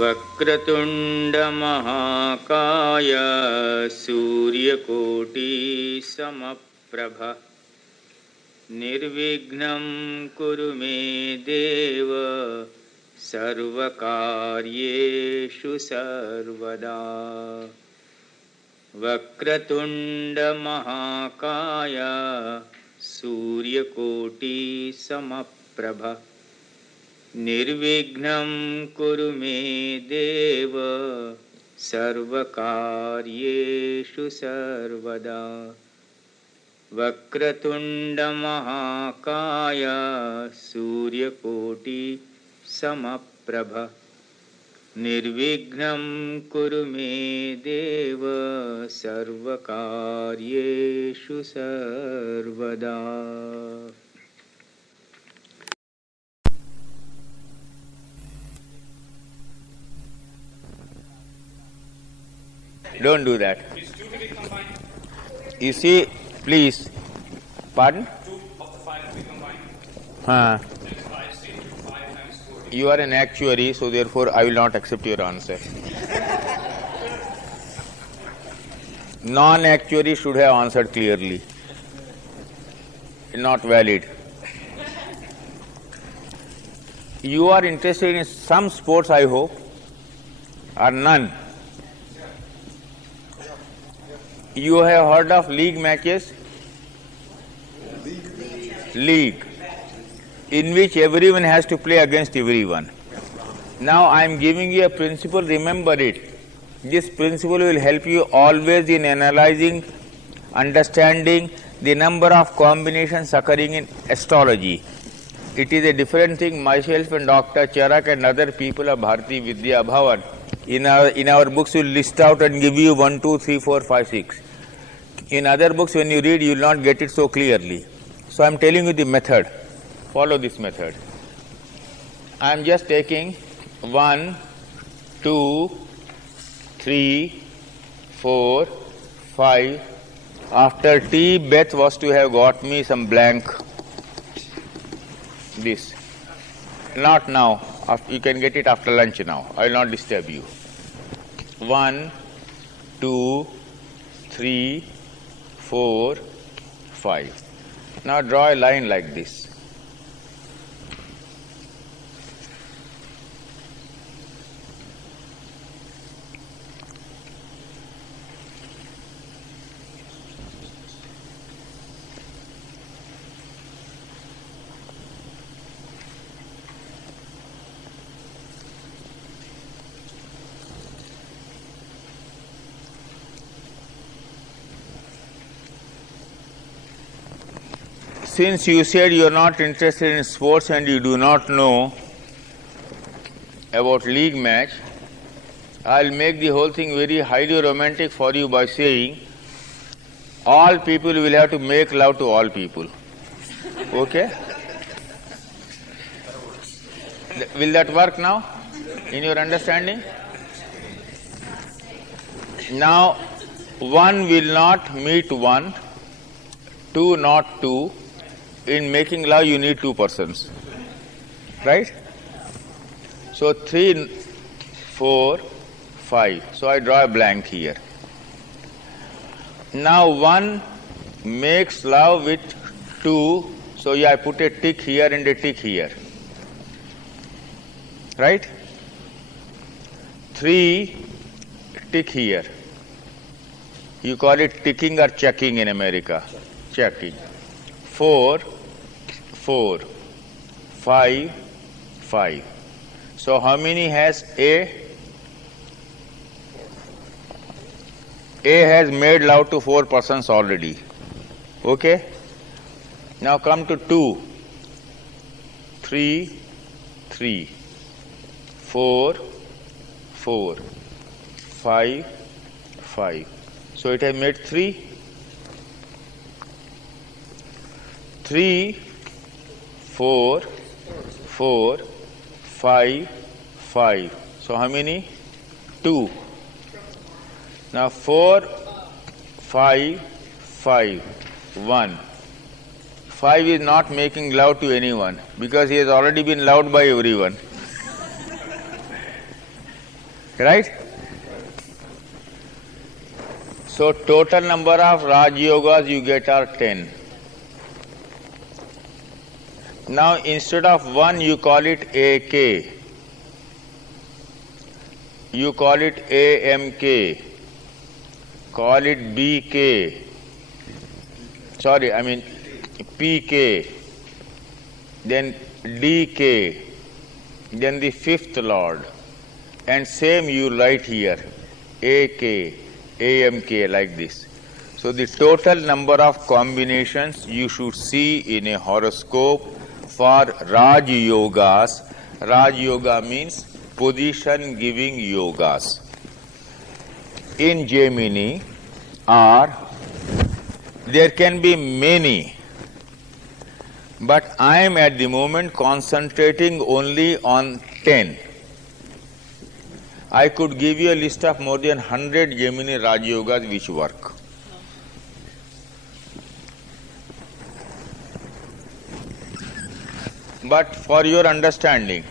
वक्रतुंड महाकाय सूर्यकोटि समप्रभ निर्विघ्नं कुरु मे देव सर्वकार्येषु सर्वदा। वक्रतुंड महाकाय सूर्यकोटि समप्रभ निर्विघ्नं कुरु मे देव सर्वकार्येषु सर्वदा। वक्रतुंड महाकाय सूर्यकोटि समप्रभ निर्विघ्नं कुरु मे देव सर्वकार्येषु सर्वदा। Don't do that. You see, please. Pardon? 2 of the 5 will be combined. Huh. Then 5 stays to 5 times 40. You are an actuary, so therefore I will not accept your answer. Non-actuary should have answered clearly. Not valid. You are interested in some sports, I hope, or none? You have heard of league matches? League, in which everyone has to play against everyone. Now I am giving you a principle, remember it. This principle will help you always in analyzing, understanding the number of combinations occurring in astrology. It is a different thing. Myself and Dr. Charak and other people of Bharati Vidya Bhavan, in our books will list out and give you 1, 2, 3, 4, 5, 6. In other books when you read you will not get it so clearly. So I am telling you the method. Follow this method. I am just taking 1, 2, 3, 4, 5. After tea, Beth was to have got me some blank. This. Not now. You can get it after lunch now. I will not disturb you. 1, 2, 3, 4, 5. Now draw a line like this. Since you said you are not interested in sports and you do not know about league match, I will make the whole thing very highly romantic for you by saying all people will have to make love to all people. Okay? Will that work now in your understanding? Now, 1 will not meet 1, 2 not 2. In making love you need 2 persons, right? So 3, 4, 5. So I draw a blank here. Now 1 makes love with 2, so I put a tick here and a tick here, right? 3, tick here. You call it ticking or checking in America. Checking. 4, 4, 5, 5. So how many has A? A has made love to 4 persons already. Okay? Now come to 2. 3, 3. 4, 4. 5, 5. So it has made 3. 3, 4, 4, 5, 5. So how many? 2. Now 4, 5, 5, 1. 5 is not making love to anyone because he has already been loved by everyone. Right? So total number of Raj Yogas you get are 10. Now instead of 1 you call it AK. You call it AMK. Call it BK. Sorry, I mean PK. Then DK. Then the fifth Lord. And same you write here. AK, AMK, like this. So the total number of combinations you should see in a horoscope for Raj Yogas. Raj Yoga means position giving yogas in Gemini are, there can be many, but I am at the moment concentrating only on 10. I could give you a list of more than 100 Gemini Raj Yogas which work. But for your understanding,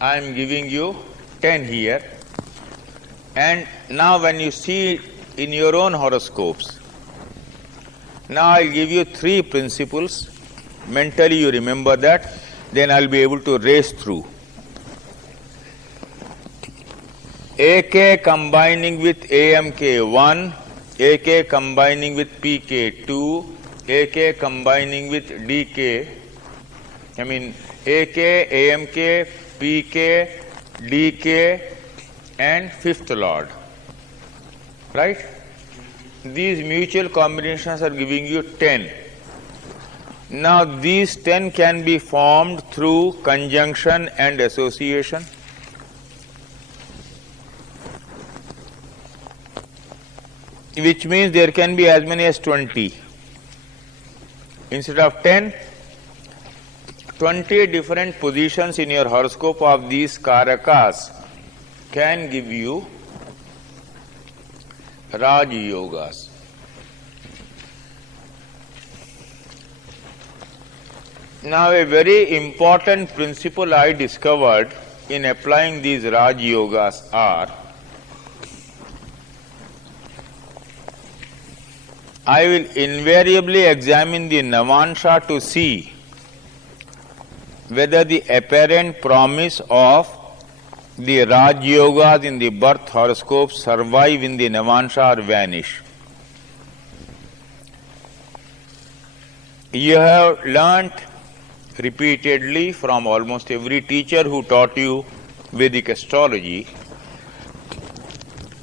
I am giving you 10 here, and now when you see in your own horoscopes, now I will give you 3 principles. Mentally you remember that, then I will be able to race through. AK combining with AMK 1, AK combining with PK 2, AK combining with DK, I mean AK, AMK, PK, DK and fifth Lord, right? These mutual combinations are giving you 10. Now these 10 can be formed through conjunction and association. Which means there can be as many as 20. Instead of 10, 20 different positions in your horoscope of these Karakas can give you Raj Yogas. Now a very important principle I discovered in applying these Raj Yogas are, I will invariably examine the Navansha to see whether the apparent promise of the Raj Yogas in the birth horoscope survive in the Navansha or vanish. You have learnt repeatedly from almost every teacher who taught you Vedic astrology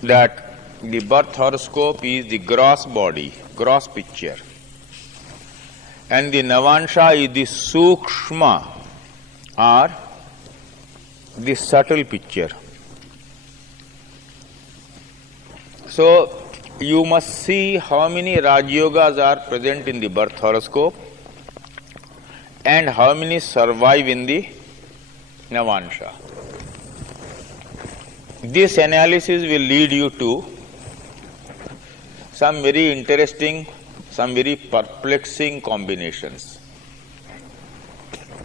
that the birth horoscope is the gross body, gross picture, and the Navansha is the Sukshma or the subtle picture. So you must see how many Raj Yogas are present in the birth horoscope and how many survive in the Navansha. This analysis will lead you to some very interesting, some very perplexing combinations.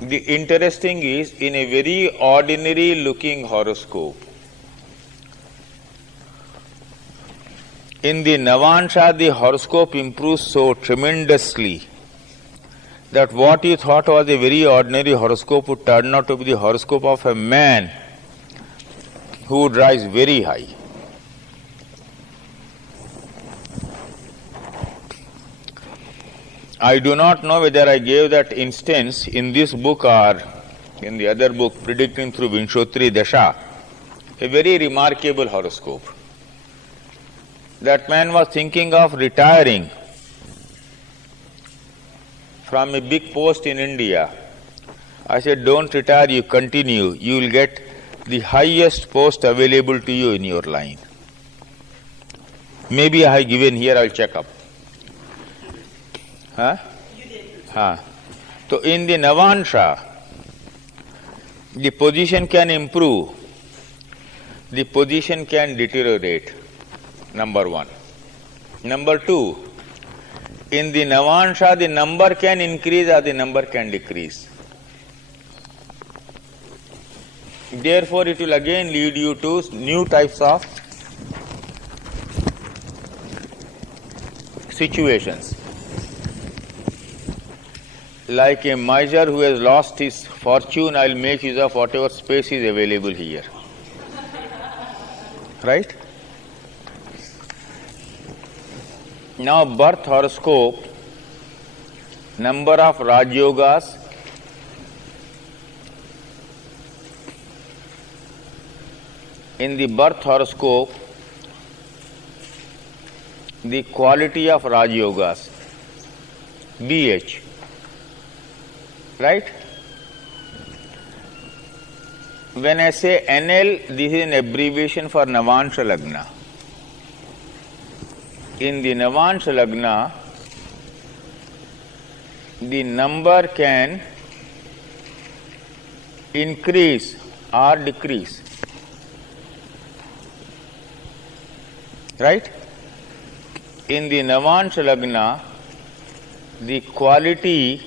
The interesting is, in a very ordinary looking horoscope, in the Navansha the horoscope improves so tremendously that what you thought was a very ordinary horoscope would turn out to be the horoscope of a man who would rise very high. I do not know whether I gave that instance in this book or in the other book, Predicting Through Vinshotri Dasha, a very remarkable horoscope. That man was thinking of retiring from a big post in India. I said, don't retire, you continue. You will get the highest post available to you in your line. Maybe I have given here, I will check up. Huh? You did. Huh. So in the Navansha, the position can improve, the position can deteriorate, number one. Number two, in the Navansha, the number can increase or the number can decrease. Therefore, it will again lead you to new types of situations. Like a miser who has lost his fortune, I'll make use of whatever space is available here. Right? Now, birth horoscope, number of Raj Yogas, in the birth horoscope, the quality of Raj Yogas, BH, right? When I say NL, this is an abbreviation for Navansha Lagna. In the Navansha Lagna, the number can increase or decrease. Right? In the Navansha Lagna, the quality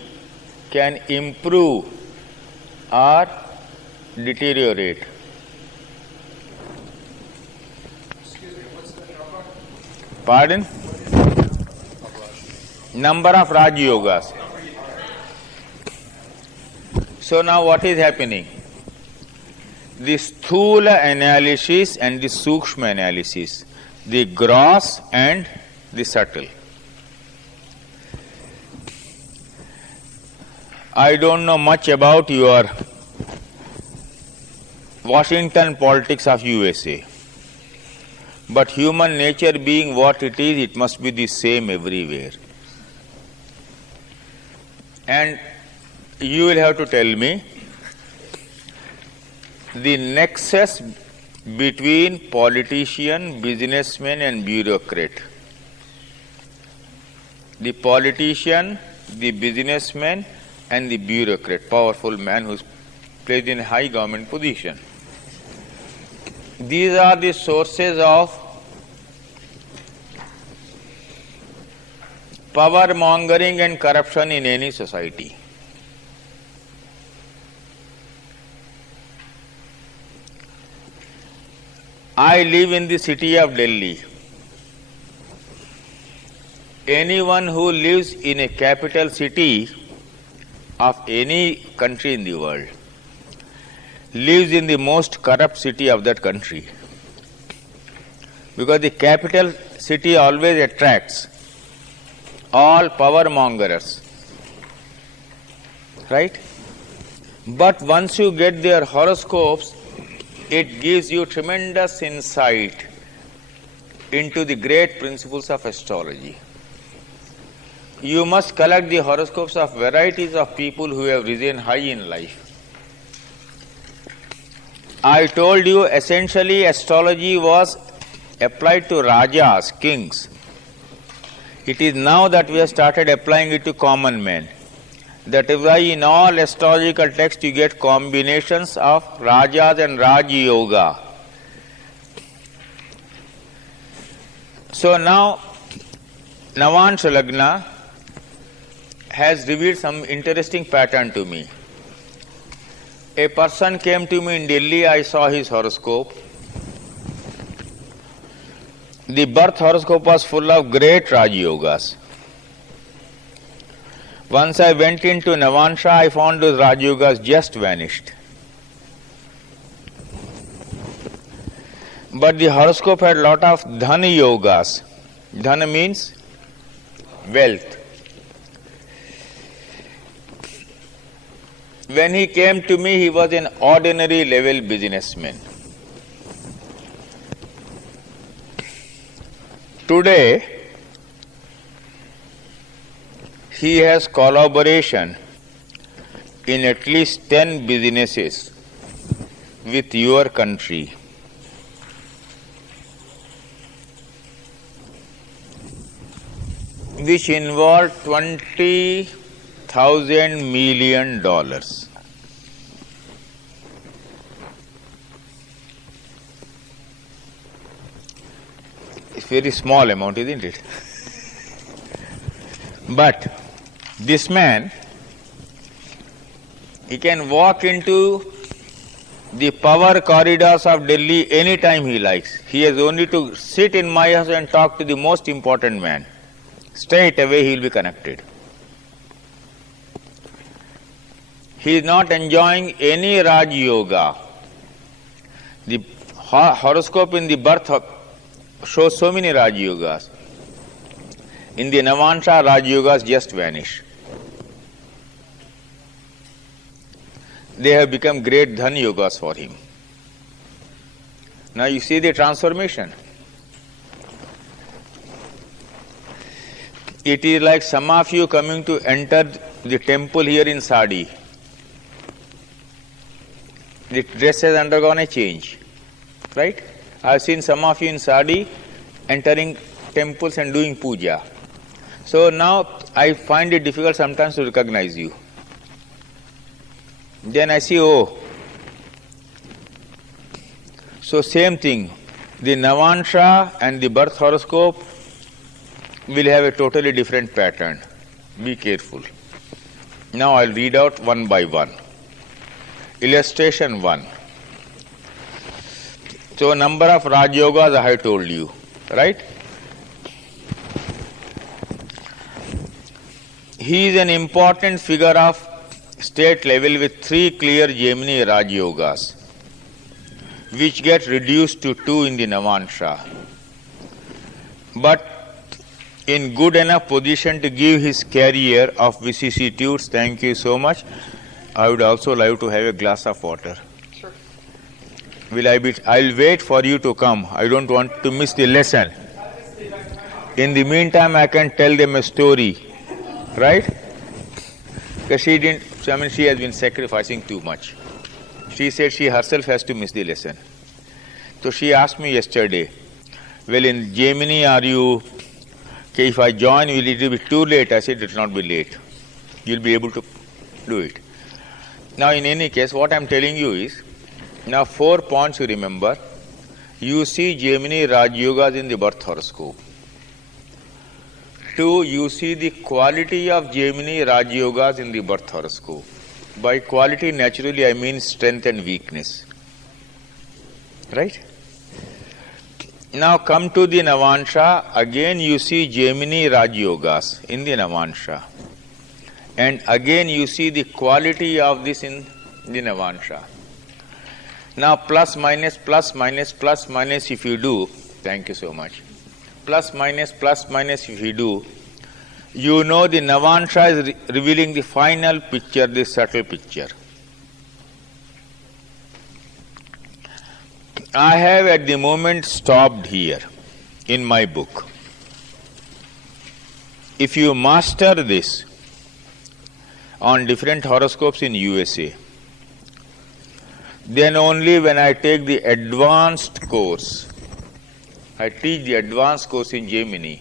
can improve or deteriorate. Excuse me, what's the number? Pardon? Number of Raj Yogas. So now what is happening? The Sthula analysis and the Sukshma analysis, the gross and the subtle. I don't know much about your Washington politics of USA, but human nature being what it is, it must be the same everywhere. And you will have to tell me the nexus between politician, businessman and bureaucrat. The politician, the businessman and the bureaucrat, powerful man who is placed in a high government position. These are the sources of power mongering and corruption in any society. I live in the city of Delhi. Anyone who lives in a capital city of any country in the world lives in the most corrupt city of that country, because the capital city always attracts all power mongers, right? But once you get their horoscopes, it gives you tremendous insight into the great principles of astrology. You must collect the horoscopes of varieties of people who have risen high in life. I told you essentially astrology was applied to Rajas, kings. It is now that we have started applying it to common men. That is why in all astrological texts you get combinations of Rajas and Raj Yoga. So now Navansha Lagna has revealed some interesting pattern to me. A person came to me in Delhi, I saw his horoscope. The birth horoscope was full of great Raj Yogas. Once I went into Navansha, I found those Raj Yogas just vanished. But the horoscope had a lot of Dhana Yogas. Dhana means wealth. When he came to me, he was an ordinary level businessman. Today, he has collaboration in at least 10 businesses with your country. Which involved $20,000 million. It's a very small amount, isn't it? But this man, he can walk into the power corridors of Delhi anytime he likes. He has only to sit in my house and talk to the most important man. Straight away he will be connected. He is not enjoying any Raj Yoga. The horoscope in the birth shows so many Raj Yogas. In the Navansha, Raj Yogas just vanish. They have become great Dhan Yogas for him. Now you see the transformation. It is like some of you coming to enter the temple here in sari. The dress has undergone a change, right? I have seen some of you in sari entering temples and doing puja. So now I find it difficult sometimes to recognize you. Then I see, oh. So same thing, the Navansha and the birth horoscope will have a totally different pattern. Be careful. Now I'll read out one by one. Illustration 1. So number of Raj Yogas I have told you, right? He is an important figure of state level with 3 clear Gemini Raj Yogas, which get reduced to 2 in the Navansha. But in good enough position to give his career of vicissitudes. Thank you so much. I would also like to have a glass of water. Sure. I'll wait for you to come. I don't want to miss the lesson. In the meantime, I can tell them a story, right? Because she has been sacrificing too much. She said she herself has to miss the lesson. So she asked me yesterday, well, in Gemini, if I join, will it be too late? I said, it will not be late. You'll be able to do it. Now, in any case, what I'm telling you is, now 4 points you remember. You see Gemini Raj Yogas in the birth horoscope. 2, you see the quality of Gemini Raj Yogas in the birth horoscope. By quality, naturally, I mean strength and weakness. Right? Now come to the Navansha. Again, you see Gemini Raj Yogas in the Navansha. And again, you see the quality of this in the Navansha. Now, plus minus if you do, thank you so much. Plus minus if you do, you know the Navansha is revealing the final picture, the subtle picture. I have at the moment stopped here in my book. If you master this on different horoscopes in USA, then only when I take the advanced course, I teach the advanced course in Gemini,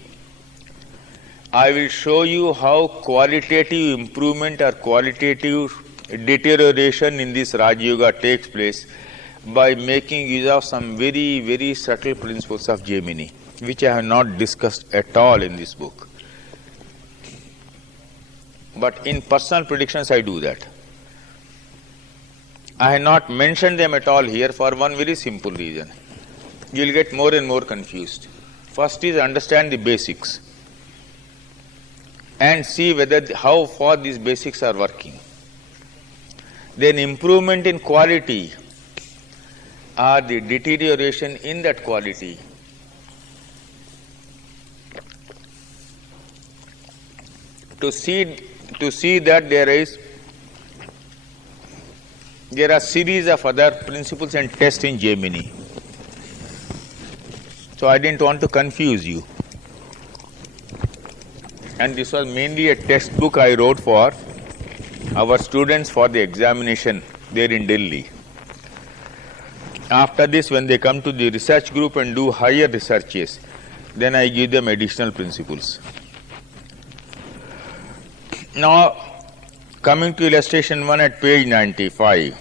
I will show you how qualitative improvement or qualitative deterioration in this Raj Yoga takes place by making use of some very, very subtle principles of Gemini, which I have not discussed at all in this book. But in personal predictions, I do that. I have not mentioned them at all here for one very simple reason. You will get more and more confused. First is understand the basics and see how far these basics are working. Then improvement in quality or the deterioration in that quality. To see that there are series of other principles and tests in Gemini. So I didn't want to confuse you. And this was mainly a textbook I wrote for our students for the examination there in Delhi. After this, when they come to the research group and do higher researches, then I give them additional principles. Now, coming to illustration 1 at page 95.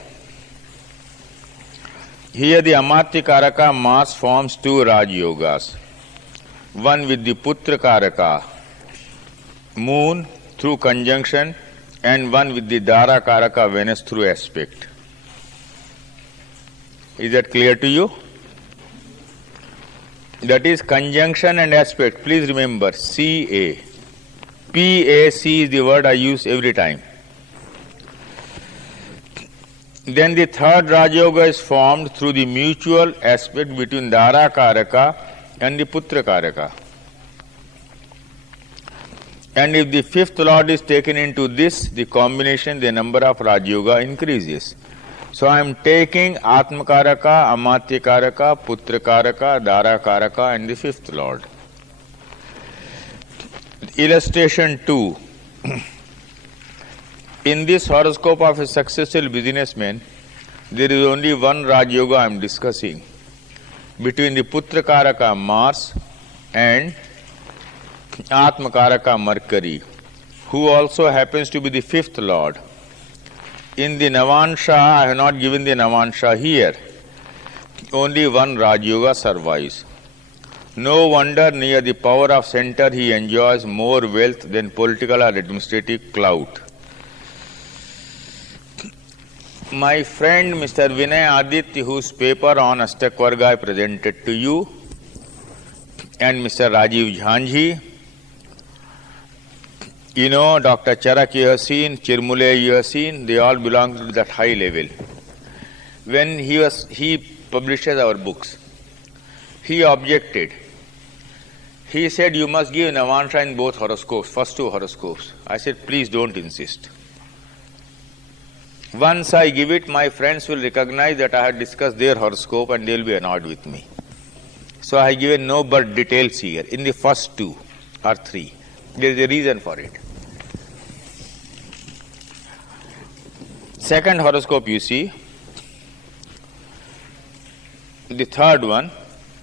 Here the Amartya Karaka mass forms 2 Raj Yogas. One with the Putra Karaka, moon through conjunction, and one with the Dara Karaka, Venus through aspect. Is that clear to you? That is conjunction and aspect. Please remember CA. PAC is the word I use every time. Then the third Raj Yoga is formed through the mutual aspect between Dara Karaka and the Putra Karaka. And if the fifth Lord is taken into this, the combination, the number of Raj Yoga increases. So I am taking Atma Karaka, Amatya Karaka, Putra Karaka, Dara Karaka and the fifth Lord. Illustration 2. In this horoscope of a successful businessman, there is only one Raj Yoga I am discussing between the Putra Karaka Mars and Atma Karaka Mercury, who also happens to be the fifth Lord. In the Navansha, I have not given the Navansha here. Only one Raj Yoga survives. No wonder near the power of center he enjoys more wealth than political or administrative clout. My friend Mr. Vinay Aditya, whose paper on Ashtak I presented to you, and Mr. Rajiv Jhanji, you know, Dr. Charak you have seen, Chirmule you have seen, they all belong to that high level. When he publishes our books, he objected. He said, you must give Navansha in both horoscopes, first two horoscopes. I said, please don't insist. Once I give it, my friends will recognize that I had discussed their horoscope and they will be annoyed with me. So I have given no but details here, in the first two or three. There is a reason for it. Second horoscope you see, the third one,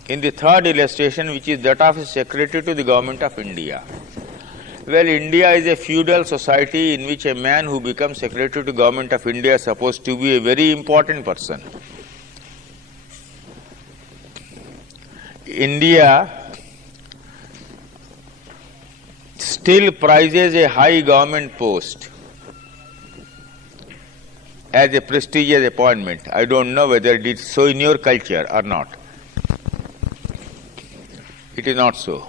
in the third illustration, which is that of a secretary to the government of India. Well, India is a feudal society in which a man who becomes secretary to government of India is supposed to be a very important person. India still prizes a high government post as a prestigious appointment. I don't know whether it is so in your culture or not. It is not so.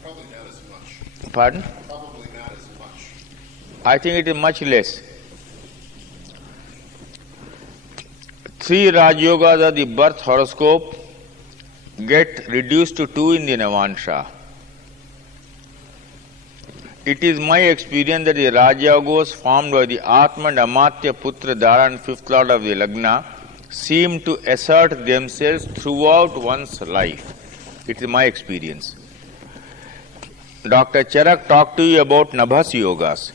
Probably not as much. Pardon? Probably not as much. I think it is much less. 3 Raj Yogas of the birth horoscope get reduced to 2 in the Navansha. It is my experience that the Raj Yogas formed by the Atma and Amatya, Putra, Dara and fifth Lord of the Lagna seem to assert themselves throughout one's life. It is my experience. Dr. Charak talked to you about Nabhas Yogas.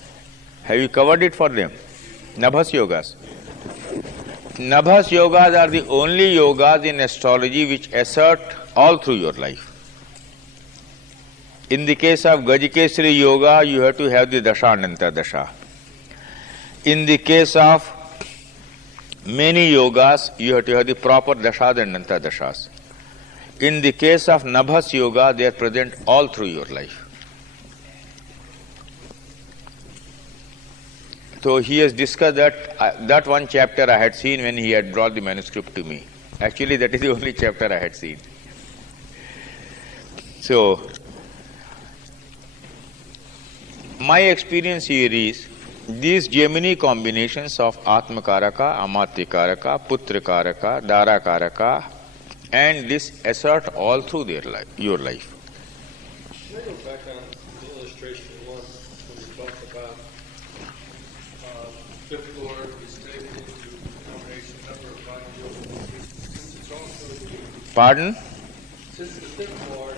Have you covered it for them? Nabhas Yogas. Nabhas Yogas are the only yogas in astrology which assert all through your life. In the case of Gajikesari Yoga, you have to have the Dasha Ananta Dasha. In the case of many yogas, you have to have the proper Dashas and Ananta Dashas. In the case of Nabhas Yoga, they are present all through your life. So he has discussed that one chapter I had seen when he had brought the manuscript to me. Actually, that is the only chapter I had seen. So, my experience here is these Gemini combinations of Atma Karaka, Amatya Karaka, Putra Karaka, Dara Karaka, and this assert all through your life. Can I go back on the illustration one when you talked about fifth Lord is taken into combination number of Raj Yogas? Since it's also the Pardon? Since the fifth Lord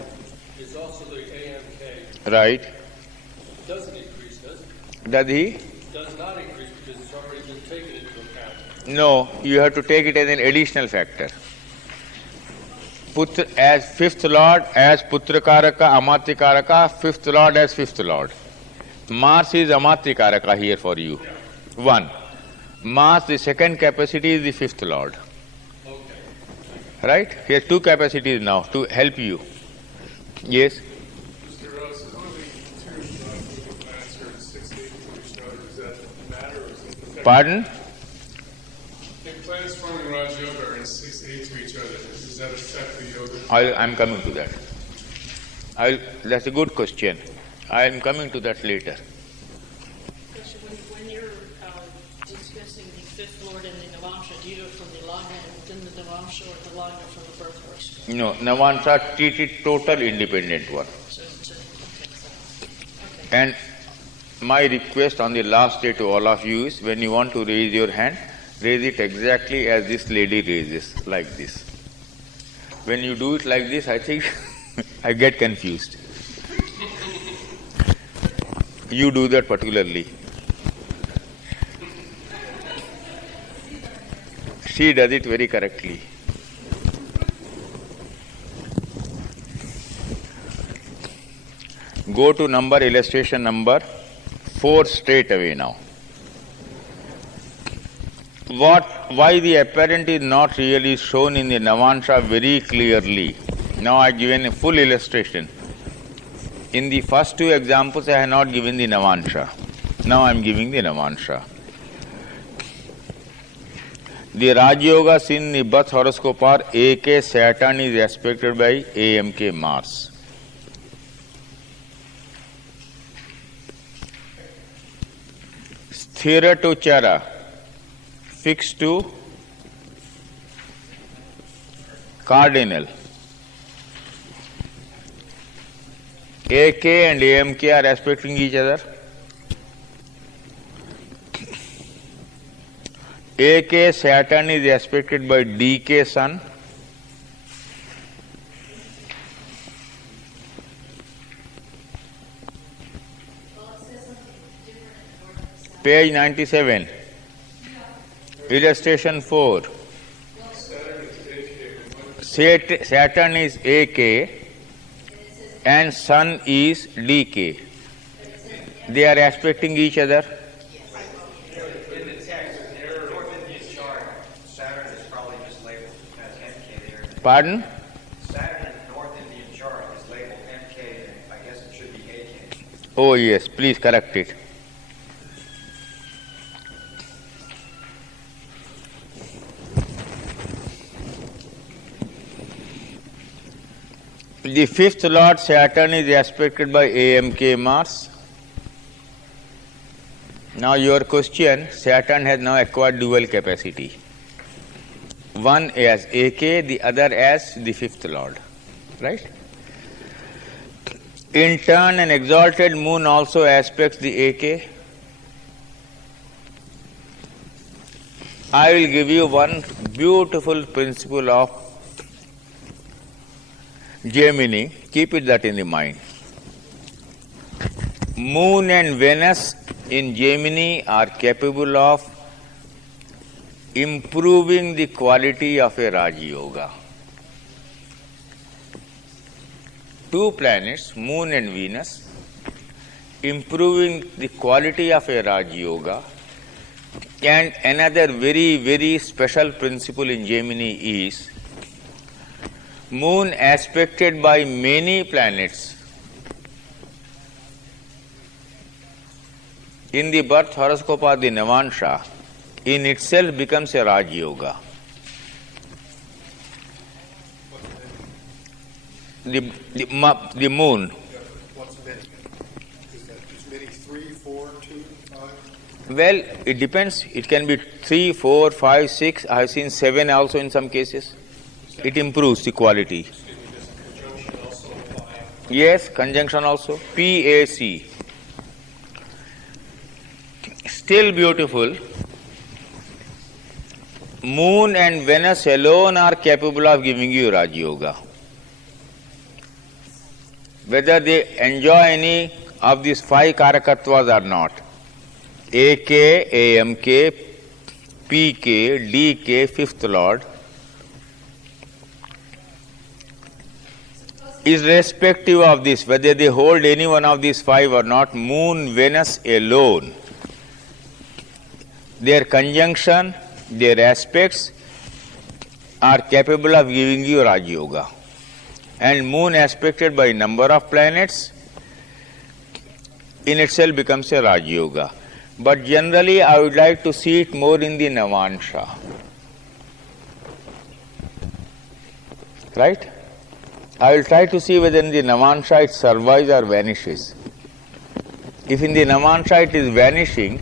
is also the AMK, Right. it doesn't increase, does it? Does he? It does not increase because it's already been taken into account. No, you have to take it as an additional factor. Putra as fifth Lord, as Putra Karaka, Amatya Karaka, fifth Lord as fifth Lord. Mars is Amatya Karaka here for you. 1. Mars, the second capacity is the fifth Lord. Okay. Right? Here 2 capacities now to help you. Yes? Mr. Rose, how many two Moving Planets are in 6 8 for each node? Does that matter or is it affect? Pardon? If planets forming Raj Yoga are in 6-8 to each other. Does that affect the yoga? I'm coming to that. That's a good question. I am coming to that later. When you're discussing the fifth lord and the Navamsha, do you do it from the Lagna and within the Navamsha or the Lagna from the birth horse? No, Navamsha treated total independent one. Okay. And my request on the last day to all of you is, when you want to raise your hand, raise it exactly as this lady raises, like this. When you do it like this, I think I get confused. You do that particularly. She does it very correctly. Go to illustration number 4 straight away now. Why the apparent is not really shown in the Navamsha very clearly. Now I have given a full illustration. In the first 2 examples I have not given the Navamsha. Now I am giving the Navamsha. The Raj Yoga in the birth horoscope are AK Saturn is aspected by AMK Mars. Sthira to Chara, fixed to cardinal. AK and AMK are aspecting each other. AK Saturn is aspected by DK Sun. Page 97. Illustration 4. Saturn is AK and Sun is DK. They are aspecting each other. In the text, North Indian chart, Saturn is probably just labeled as MK there. Pardon? Saturn in the North Indian chart is labeled MK, and I guess it should be AK. Oh yes, please correct it. The fifth lord Saturn is aspected by AMK Mars. Now your question, Saturn has now acquired dual capacity. One as AK, the other as the fifth lord. Right? In turn, an exalted moon also aspects the AK. I will give you one beautiful principle of Gemini. Keep it that in the mind. Moon and Venus in Gemini are capable of improving the quality of a Raj Yoga. 2 planets, Moon and Venus, improving the quality of a Raj Yoga. And another very, very special principle in Gemini is Moon aspected by many planets in the birth horoscope or the Navamsha in itself becomes a Raj Yoga. The moon. What's many? Is many 3, 4, 2, 5? Well, it depends. It can be 3, 4, 5, 6. I have seen 7 also in some cases. It improves the quality. Conjunction also apply. Yes, conjunction also. PAC. Still beautiful. Moon and Venus alone are capable of giving you Raj Yoga. Whether they enjoy any of these 5 Karakattvas or not. AK, AMK, PK, DK, fifth lord, irrespective of this, whether they hold any one of these 5 or not, Moon, Venus alone, their conjunction, their aspects are capable of giving you Raj Yoga. And Moon aspected by number of planets in itself becomes a Raj Yoga. But generally I would like to see it more in the Navamsha. right? I will try to see whether in the Navansha it survives or vanishes. If in the Navansha it is vanishing,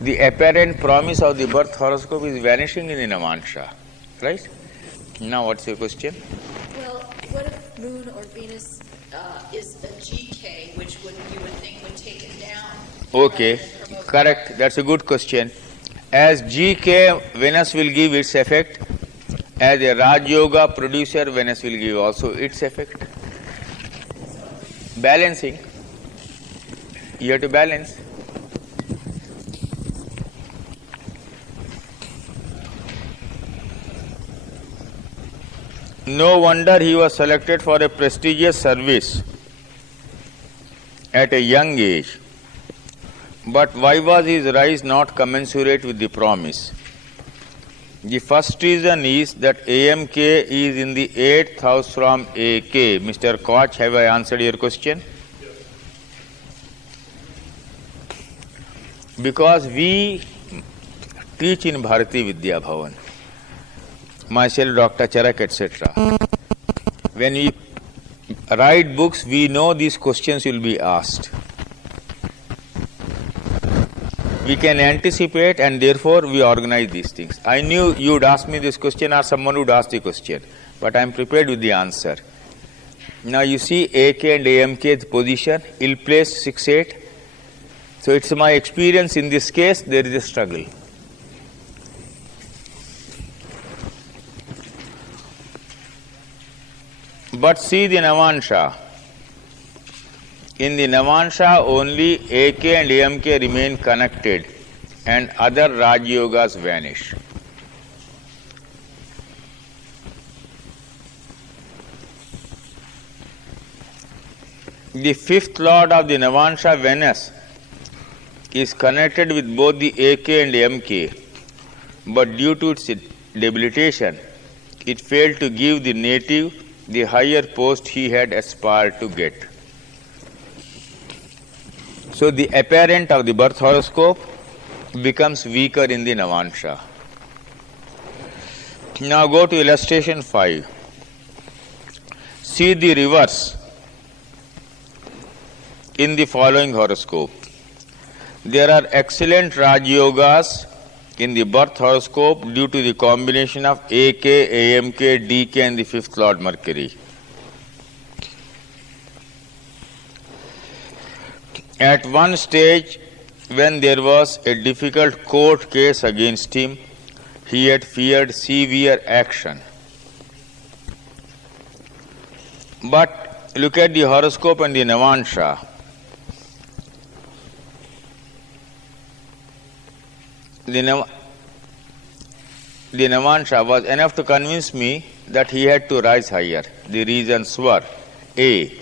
the apparent promise of the birth horoscope is vanishing in the Navansha, right? Now what's your question? Well, what if Moon or Venus is a GK, which you would think would take it down? Okay, rather than promote correct. That's a good question. As GK, Venus will give its effect. As a Raj Yoga producer, Venus will give also its effect. Balancing. You have to balance. No wonder he was selected for a prestigious service at a young age. But why was his rise not commensurate with the promise? The first reason is that AMK is in the 8th house from AK. Mr. Koch, have I answered your question? Because we teach in Bharati Vidya Bhavan, myself, Dr. Charak, etc. When we write books, we know these questions will be asked. We can anticipate and therefore we organize these things. I knew you would ask me this question or someone would ask the question, but I am prepared with the answer. Now you see AK and AMK's position, ill place 6-8. So it's my experience in this case, there is a struggle. But see the Navansha. In the Navansha, only AK and AMK remain connected and other Raj Yogas vanish. The fifth lord of the Navansha, Venus, is connected with both the AK and MK, but due to its debilitation, it failed to give the native the higher post he had aspired to get. So the apparent of the birth horoscope becomes weaker in the Navansha. Now go to illustration 5. See the reverse in the following horoscope. There are excellent Raj Yogas in the birth horoscope due to the combination of AK, AMK, DK and the fifth Lord Mercury. At one stage, when there was a difficult court case against him, he had feared severe action. But look at the horoscope and the Navansha. The Navansha was enough to convince me that he had to rise higher. The reasons were A.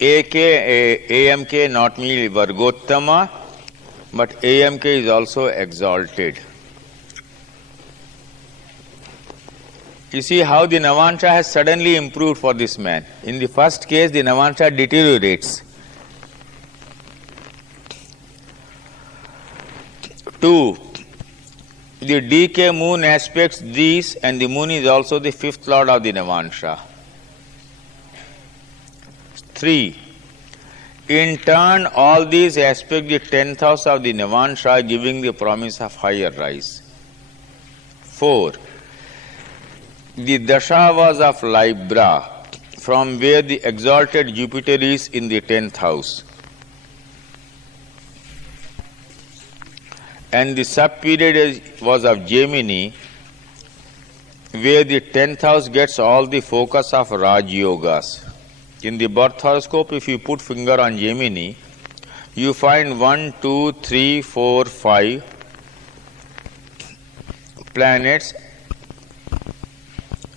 AK, AMK not merely Vargottama, but AMK is also exalted. You see how the Navansha has suddenly improved for this man. In the first case, the Navansha deteriorates. 2. The DK moon aspects these, and the moon is also the fifth lord of the Navansha. 3. In turn, all these aspect the 10th house of the Navansha, giving the promise of higher rise. 4. The dasha was of Libra, from where the exalted Jupiter is in the 10th house. And the sub-period was of Gemini, where the 10th house gets all the focus of Raj Yogas. In the birth horoscope, if you put finger on Gemini, you find 1, 2, 3, 4, 5 planets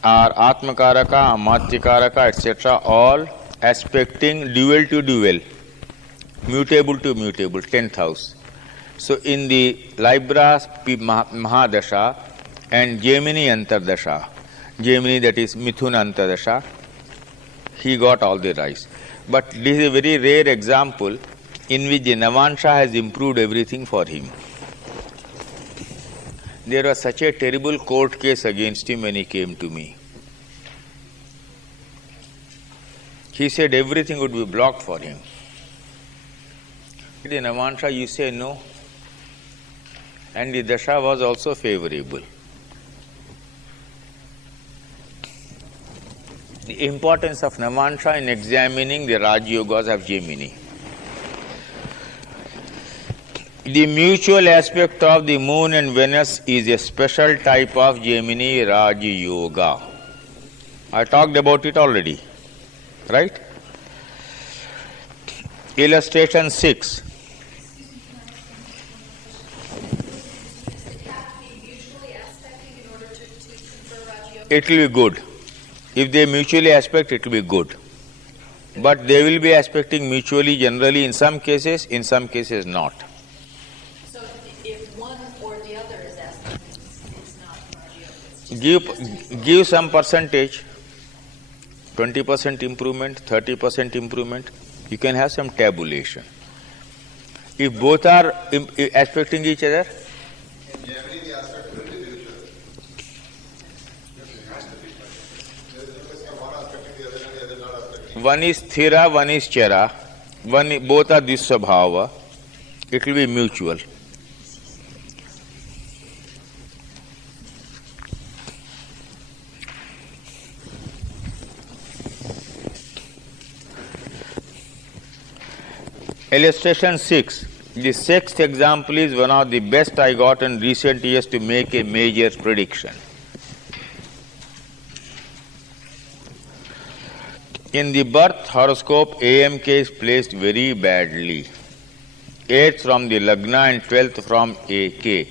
are Atmakaraka, Amatyakaraka, etc., all aspecting dual to dual, mutable to mutable, 10th house. So in the Libra Mahadasha and Gemini Antardasha, Gemini that is Mithuna Antardasha, he got all the rise. But this is a very rare example in which the Navansha has improved everything for him. There was such a terrible court case against him when he came to me. He said everything would be blocked for him. In Navansha, you say no. And the dasha was also favorable. The importance of Navansha in examining the Raj Yogas of Gemini. The mutual aspect of the moon and Venus is a special type of Gemini Raj Yoga. I talked about it already, right? Illustration 6. Does it have to be mutually aspecting in order to confer Raj Yoga? It will be good. If they mutually aspect, it will be good. But they will be aspecting mutually generally in some cases not. So if one or the other is aspecting, it's not Raj Yoga. Give some percentage, 20% improvement, 30% improvement. You can have some tabulation. If both are aspecting each other, In Gemini, the aspect will be mutual. One aspecting the other and the other not aspecting. one is Sthira, one is Chara, both are Dvishwabhava, it will be mutual. Illustration 6. The sixth example is one of the best I got in recent years to make a major prediction. In the birth horoscope, AMK is placed very badly. 8th from the Lagna and 12th from AK.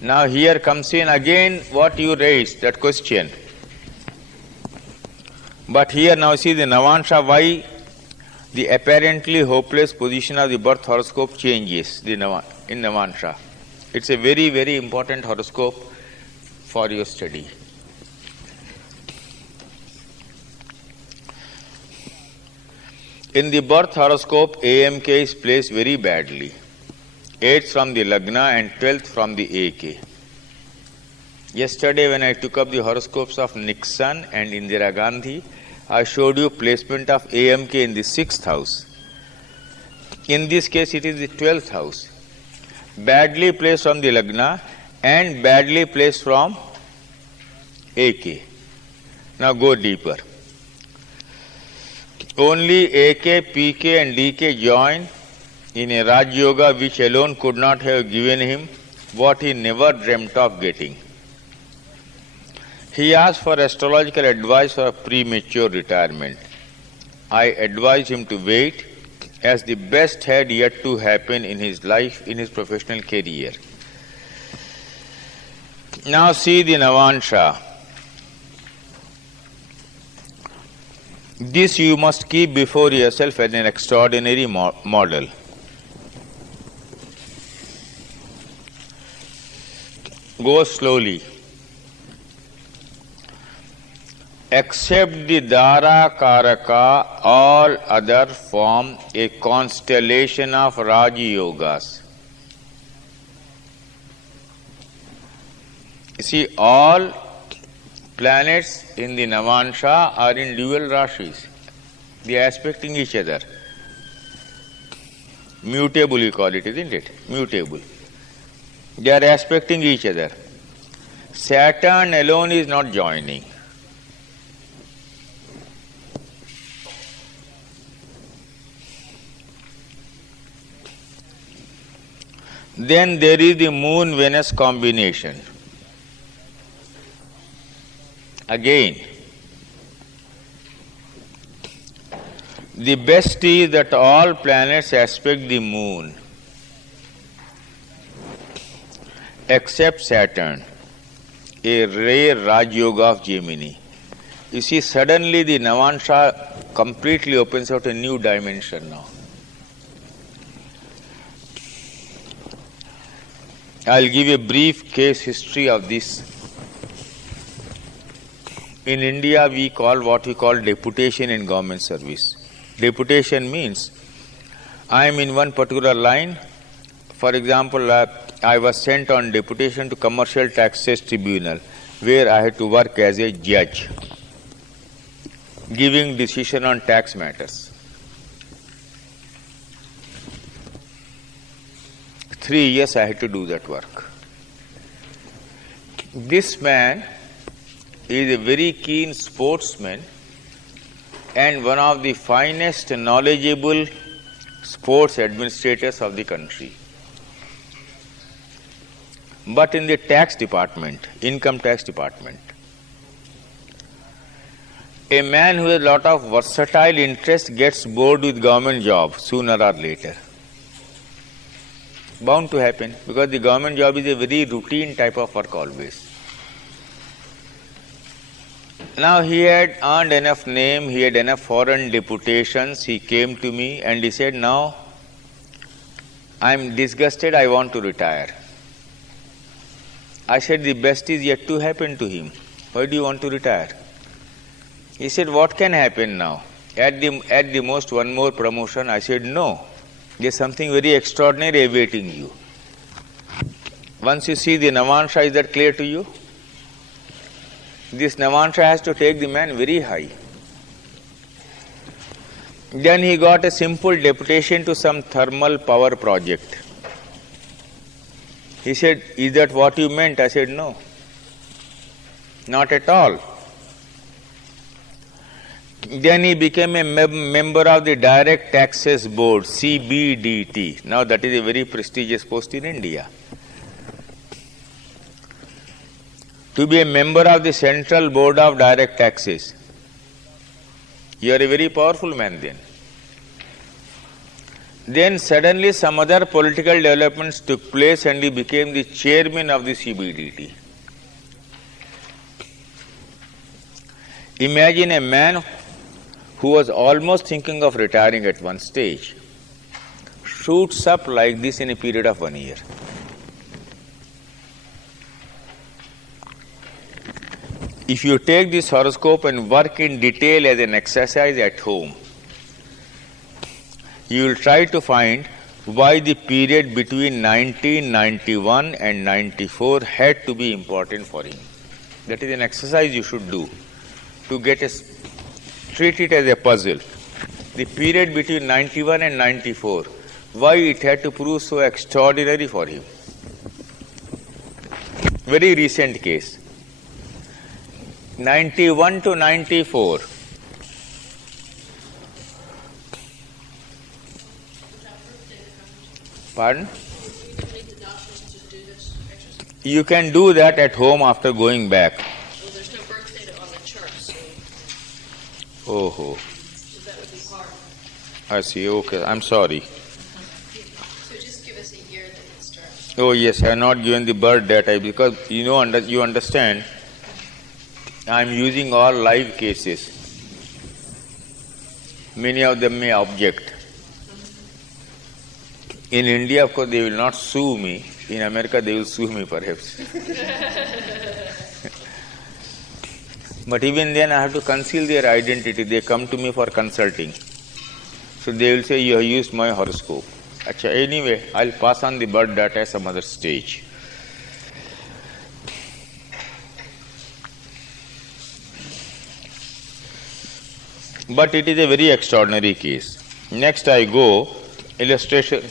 Now here comes in again what you raised, that question. But here now see the Navansha, why the apparently hopeless position of the birth horoscope changes in Navansha. It's a very, very important horoscope for your study. In the birth horoscope, AMK is placed very badly. 8th from the Lagna and 12th from the AK. Yesterday when I took up the horoscopes of Nixon and Indira Gandhi, I showed you placement of AMK in the 6th house. In this case, it is the 12th house. Badly placed from the Lagna and badly placed from AK. Now go deeper. Only AK, PK and DK join in a Raj Yoga which alone could not have given him what he never dreamt of getting. He asked for astrological advice for premature retirement. I advised him to wait, as the best had yet to happen in his life, in his professional career. Now see the Navansha. This you must keep before yourself as an extraordinary model. Go slowly. Except the Dara Karaka, all other form a constellation of Raj Yogas. You see, all planets in the Navansha are in dual Rashis. They are aspecting each other. Mutable you call it, isn't it? Mutable. They are aspecting each other. Saturn alone is not joining. Then there is the Moon-Venus combination. Again, the best is that all planets aspect the Moon except Saturn, a rare Raj Yoga of Gemini. You see, suddenly the Navansha completely opens out a new dimension now. I'll give a brief case history of this. In India, we call what we call deputation in government service. Deputation means I am in one particular line. For example, I was sent on deputation to Commercial Taxes Tribunal, where I had to work as a judge. giving decision on tax matters. 3 years I had to do that work. This man is a very keen sportsman and one of the finest knowledgeable sports administrators of the country. But in the tax department, income tax department, a man who has a lot of versatile interest gets bored with government job sooner or later. Bound to happen, because the government job is a very routine type of work always. Now he had earned enough name, he had enough foreign deputations, he came to me and he said, now I am disgusted, I want to retire. I said, the best is yet to happen to him. Why do you want to retire? He said, what can happen now? At the most one more promotion. I said, no. There is something very extraordinary awaiting you. Once you see the Navansha, is that clear to you? This Navansha has to take the man very high. Then he got a simple deputation to some thermal power project. He said, is that what you meant? I said, no. Not at all. Then he became a member of the Direct Taxes Board, CBDT. Now that is a very prestigious post in India. To be a member of the Central Board of Direct Taxes, you are a very powerful man then. Then suddenly some other political developments took place and he became the chairman of the CBDT. Imagine a man who was almost thinking of retiring at one stage shoots up like this in a period of 1 year. If you take this horoscope and work in detail as an exercise at home, you will try to find why the period between 1991 and 94 had to be important for him. That is an exercise you should do to treat it as a puzzle. The period between 91 and 94, why it had to prove so extraordinary for him. Very recent case. 91 to 94. Pardon? You can do that at home after going back. Well, there's no birth data on the chart, so Oh, that would be hard. I see. Okay, I'm sorry. So just give us a year that it starts. Oh yes, I have not given the birth data because you understand, I am using all live cases. Many of them may object. In India, of course, they will not sue me. In America, they will sue me perhaps. But even then, I have to conceal their identity. They come to me for consulting. So they will say, you have used my horoscope. Achha, anyway, I'll pass on the birth data at some other stage. But it is a very extraordinary case. Next I go, illustration.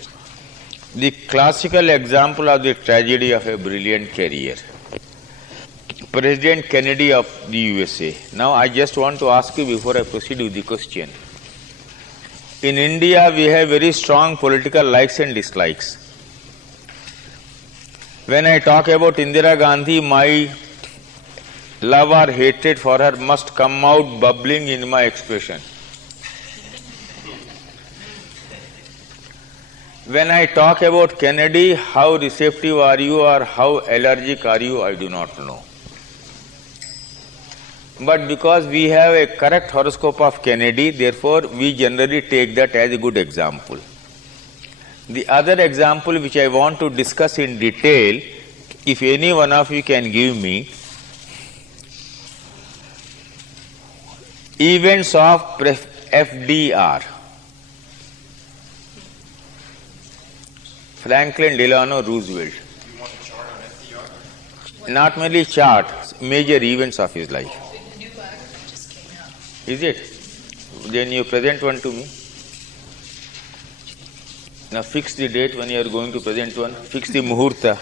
The classical example of the tragedy of a brilliant career. President Kennedy of the USA. Now I just want to ask you before I proceed with the question. In India we have very strong political likes and dislikes. When I talk about Indira Gandhi, my love or hatred for her must come out bubbling in my expression. When I talk about Kennedy, how receptive are you or how allergic are you, I do not know. But because we have a correct horoscope of Kennedy, therefore we generally take that as a good example. The other example which I want to discuss in detail, if any one of you can give me, events of FDR. Franklin Delano Roosevelt. You want a chart on FDR? Not merely chart, major events of his life. The new biography just came out. Is it? Then you present one to me. Now fix the date when you are going to present one. Fix the muhurta.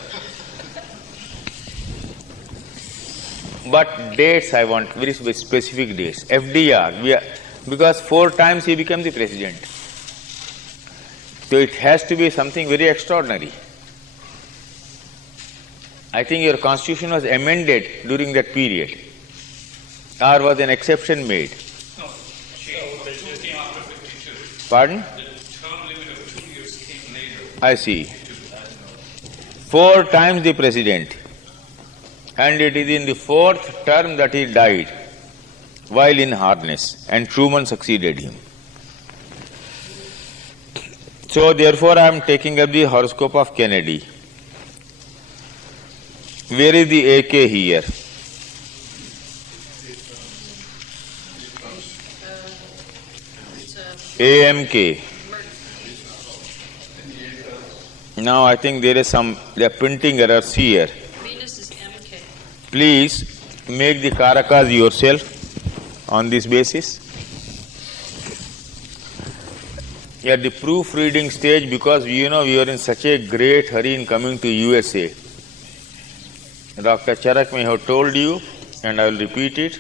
But dates I want, very specific dates. FDR, because 4 times he became the president. So it has to be something very extraordinary. I think your constitution was amended during that period. Or was an exception made? No, it came after 52. Pardon? The term limit of 2 years came later. I see. 4 times the president. And it is in the 4th term that he died while in harness, and Truman succeeded him. So therefore I am taking up the horoscope of Kennedy. Where is the AK here? AMK. Now I think there are printing errors here. Venus is MK. Please make the karakas yourself on this basis. At the proofreading stage, because we are in such a great hurry in coming to USA, Dr. Charak may have told you, and I will repeat it.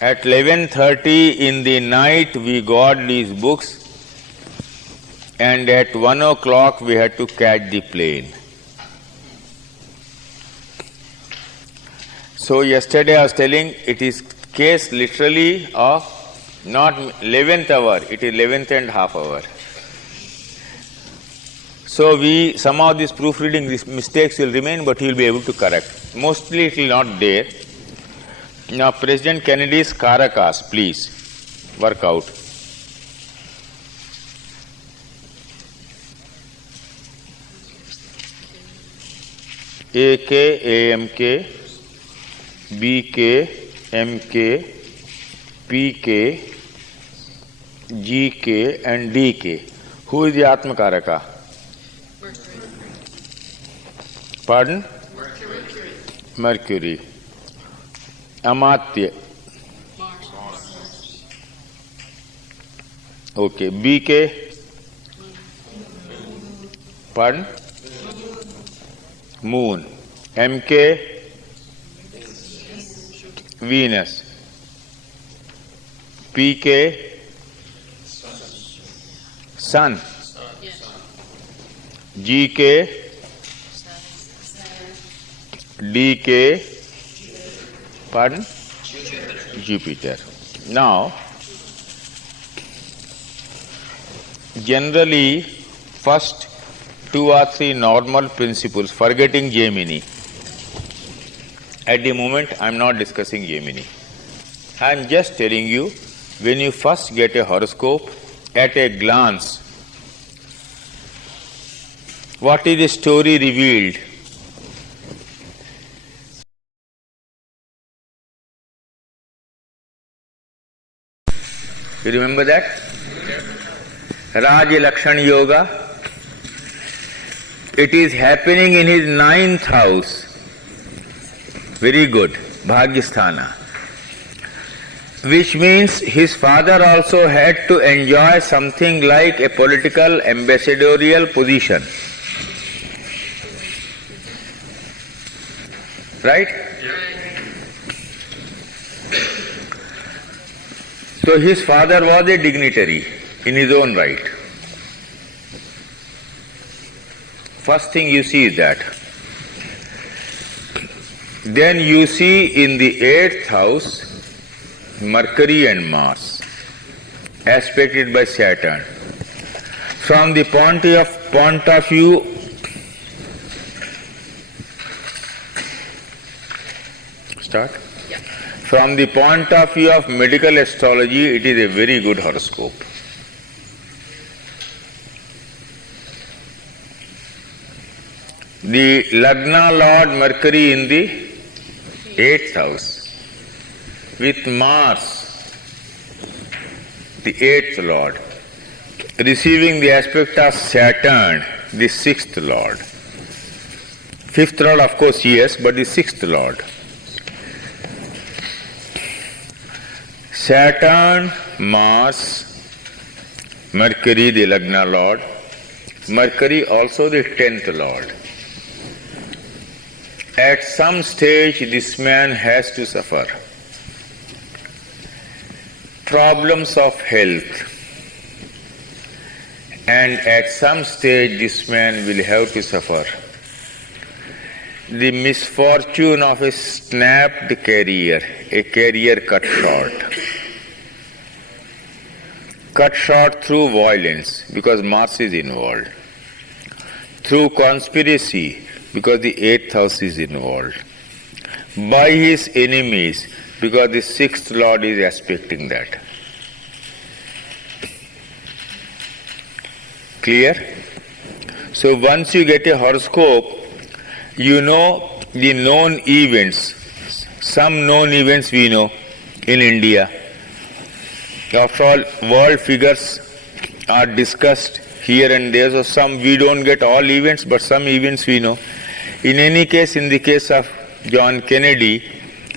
At 11:30 in the night we got these books, and at 1 o'clock we had to catch the plane. So yesterday I was telling, it is case literally of not 11th hour, it is 11th and half hour. So some of these proofreading mistakes will remain, but he will be able to correct. Mostly it will not there. Now President Kennedy's karakas, please work out. AK, AMK, BK, MK, PK, GK and DK. Who is the Atmakaraka? Mercury. Pardon? Mercury. Amatya. Mars. Okay. BK? Pardon? Moon. MK? Venus. PK? Sun. Yes. GK? DK? Pardon? Jupiter. Now, generally, first 2 or 3 normal principles, forgetting Gemini. At the moment, I am not discussing Gemini. I am just telling you, when you first get a horoscope, at a glance, what is the story revealed? You remember that? Raj Lakshan Yoga. It is happening in his 9th house. Very good. Bhagyasthana. Which means his father also had to enjoy something like a political ambassadorial position. Right? So his father was a dignitary in his own right. First thing you see is that. Then you see in the 8th house Mercury and Mars, aspected by Saturn. From the point of view start. From the point of view of medical astrology, it is a very good horoscope. The Lagna Lord Mercury in the 8th house, with Mars, the 8th Lord, receiving the aspect of Saturn, the 6th Lord. 5th Lord, of course, yes, but the 6th Lord. Saturn, Mars, Mercury, the Lagna Lord, Mercury also the 10th Lord. At some stage, this man has to suffer problems of health, and at some stage, this man will have to suffer the misfortune of a snapped career, a career cut short. Cut short through violence, because Mars is involved. Through conspiracy, because the 8th house is involved. By his enemies, because the 6th Lord is aspecting that. Clear? So once you get a horoscope, you know the known events. Some known events we know in India. After all, world figures are discussed here and there, so some we don't get all events, but some events we know. In any case, in the case of John Kennedy,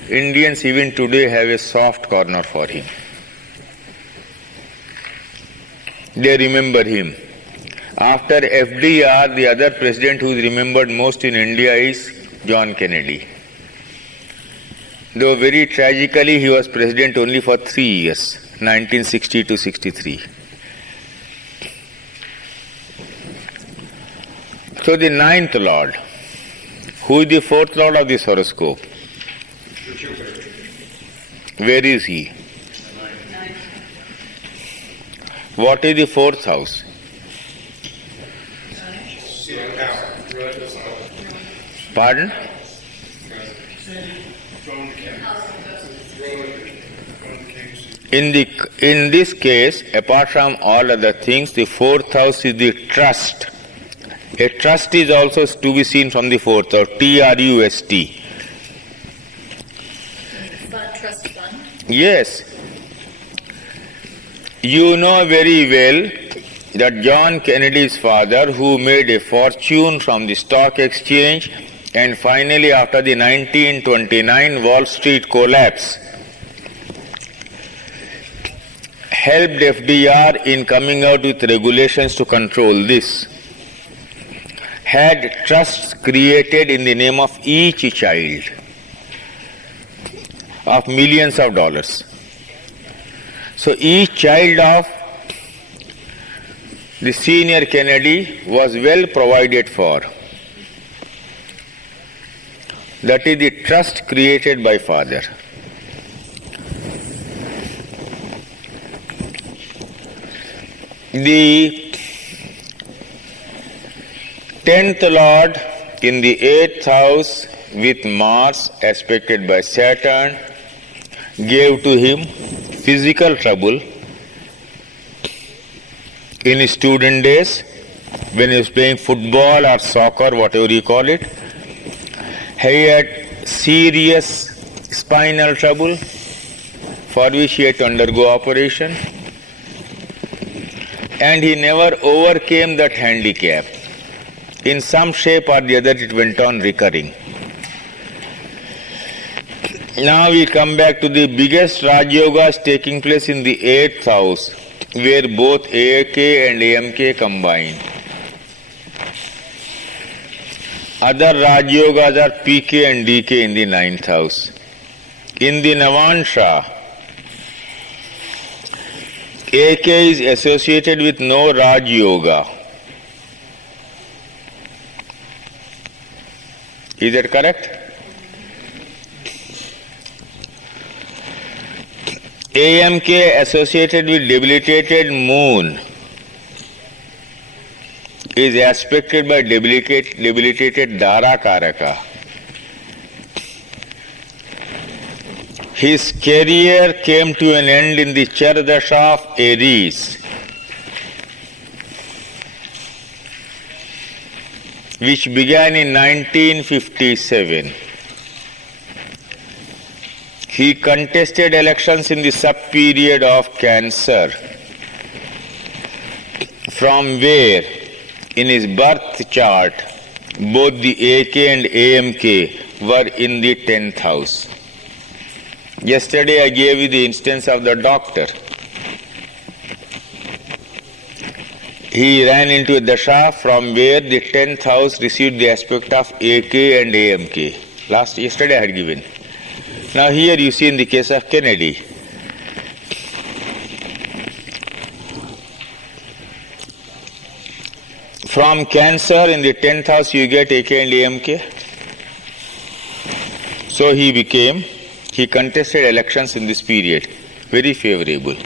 Indians even today have a soft corner for him. They remember him. After FDR, the other president who is remembered most in India is John Kennedy. Though very tragically, he was president only for 3 years, 1960 to 63. So the 9th Lord, who is the 4th Lord of this horoscope? Where is he? What is the 4th house? Pardon? In this case, apart from all other things, the 4th house is the trust. A trust is also to be seen from the 4th, or T-R-U-S-T. Trust fund? Yes. You know very well that John Kennedy's father, who made a fortune from the stock exchange, and finally after the 1929 Wall Street collapse, helped FDR in coming out with regulations to control this, had trusts created in the name of each child of millions of dollars. So each child of the senior Kennedy was well provided for. That is the trust created by father. The 10th Lord in the 8th house with Mars aspected by Saturn gave to him physical trouble in his student days when he was playing football or soccer, whatever you call it. He had serious spinal trouble for which he had to undergo operation, and he never overcame that handicap. In some shape or the other it went on recurring. Now we come back to the biggest Raj Yogas taking place in the 8th house, where both AK and AMK combine. Other Raj Yogas are PK and DK in the 9th house. In the Navansha, AK is associated with no Raj Yoga. Is that correct? AMK associated with debilitated moon is aspected by debilitated Dara Karaka. His career came to an end in the Chardasha of Aries, which began in 1957. He contested elections in the sub-period of Cancer, from where, in his birth chart, both the AK and AMK were in the 10th house. Yesterday I gave you the instance of the doctor. He ran into a dasha from where the 10th house received the aspect of AK and AMK. Yesterday I had given. Now here you see in the case of Kennedy. From Cancer in the 10th house you get AK and AMK. So he contested elections in this period. Very favorable.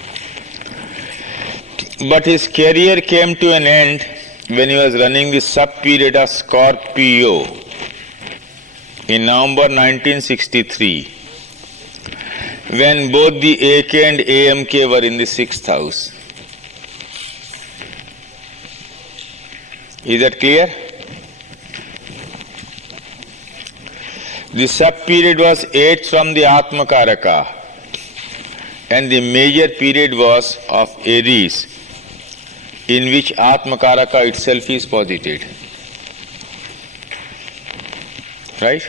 But his career came to an end when he was running the sub-period of Scorpio in November 1963, when both the AK and AMK were in the 6th house. Is that clear? The sub-period was 8th from the Atmakaraka, and the major period was of Aries, in which Atmakaraka itself is posited. Right?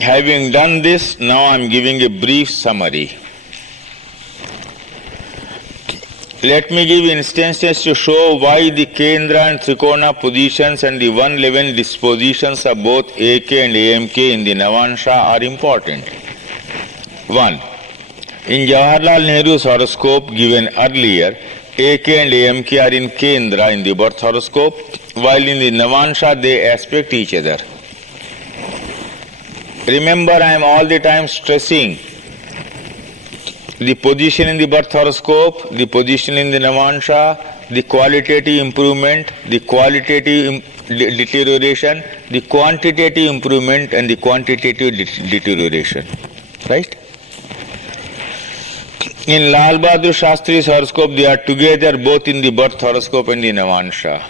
Having done this, now I am giving a brief summary. Let me give instances to show why the Kendra and Trikona positions and the 111 dispositions of both AK and AMK in the Navansha are important. 1. In Jawaharlal Nehru's horoscope given earlier, AK and AMK are in Kendra in the birth horoscope, while in the Navansha they aspect each other. Remember, I am all the time stressing the position in the birth horoscope, the position in the Navansha, the qualitative improvement, the qualitative deterioration, the quantitative improvement and the quantitative deterioration. Right? In Lal Bahadur Shastri's horoscope, they are together both in the birth horoscope and the Navansha.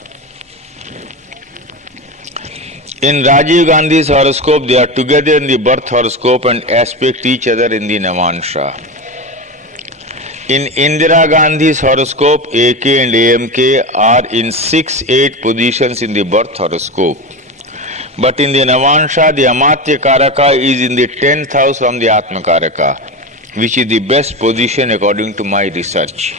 In Rajiv Gandhi's horoscope, they are together in the birth horoscope and aspect each other in the Navansha. In Indira Gandhi's horoscope, AK and AMK are in 6-8 positions in the birth horoscope. But in the Navansha, the Amatya Karaka is in the 10th house from the Atma Karaka, which is the best position according to my research.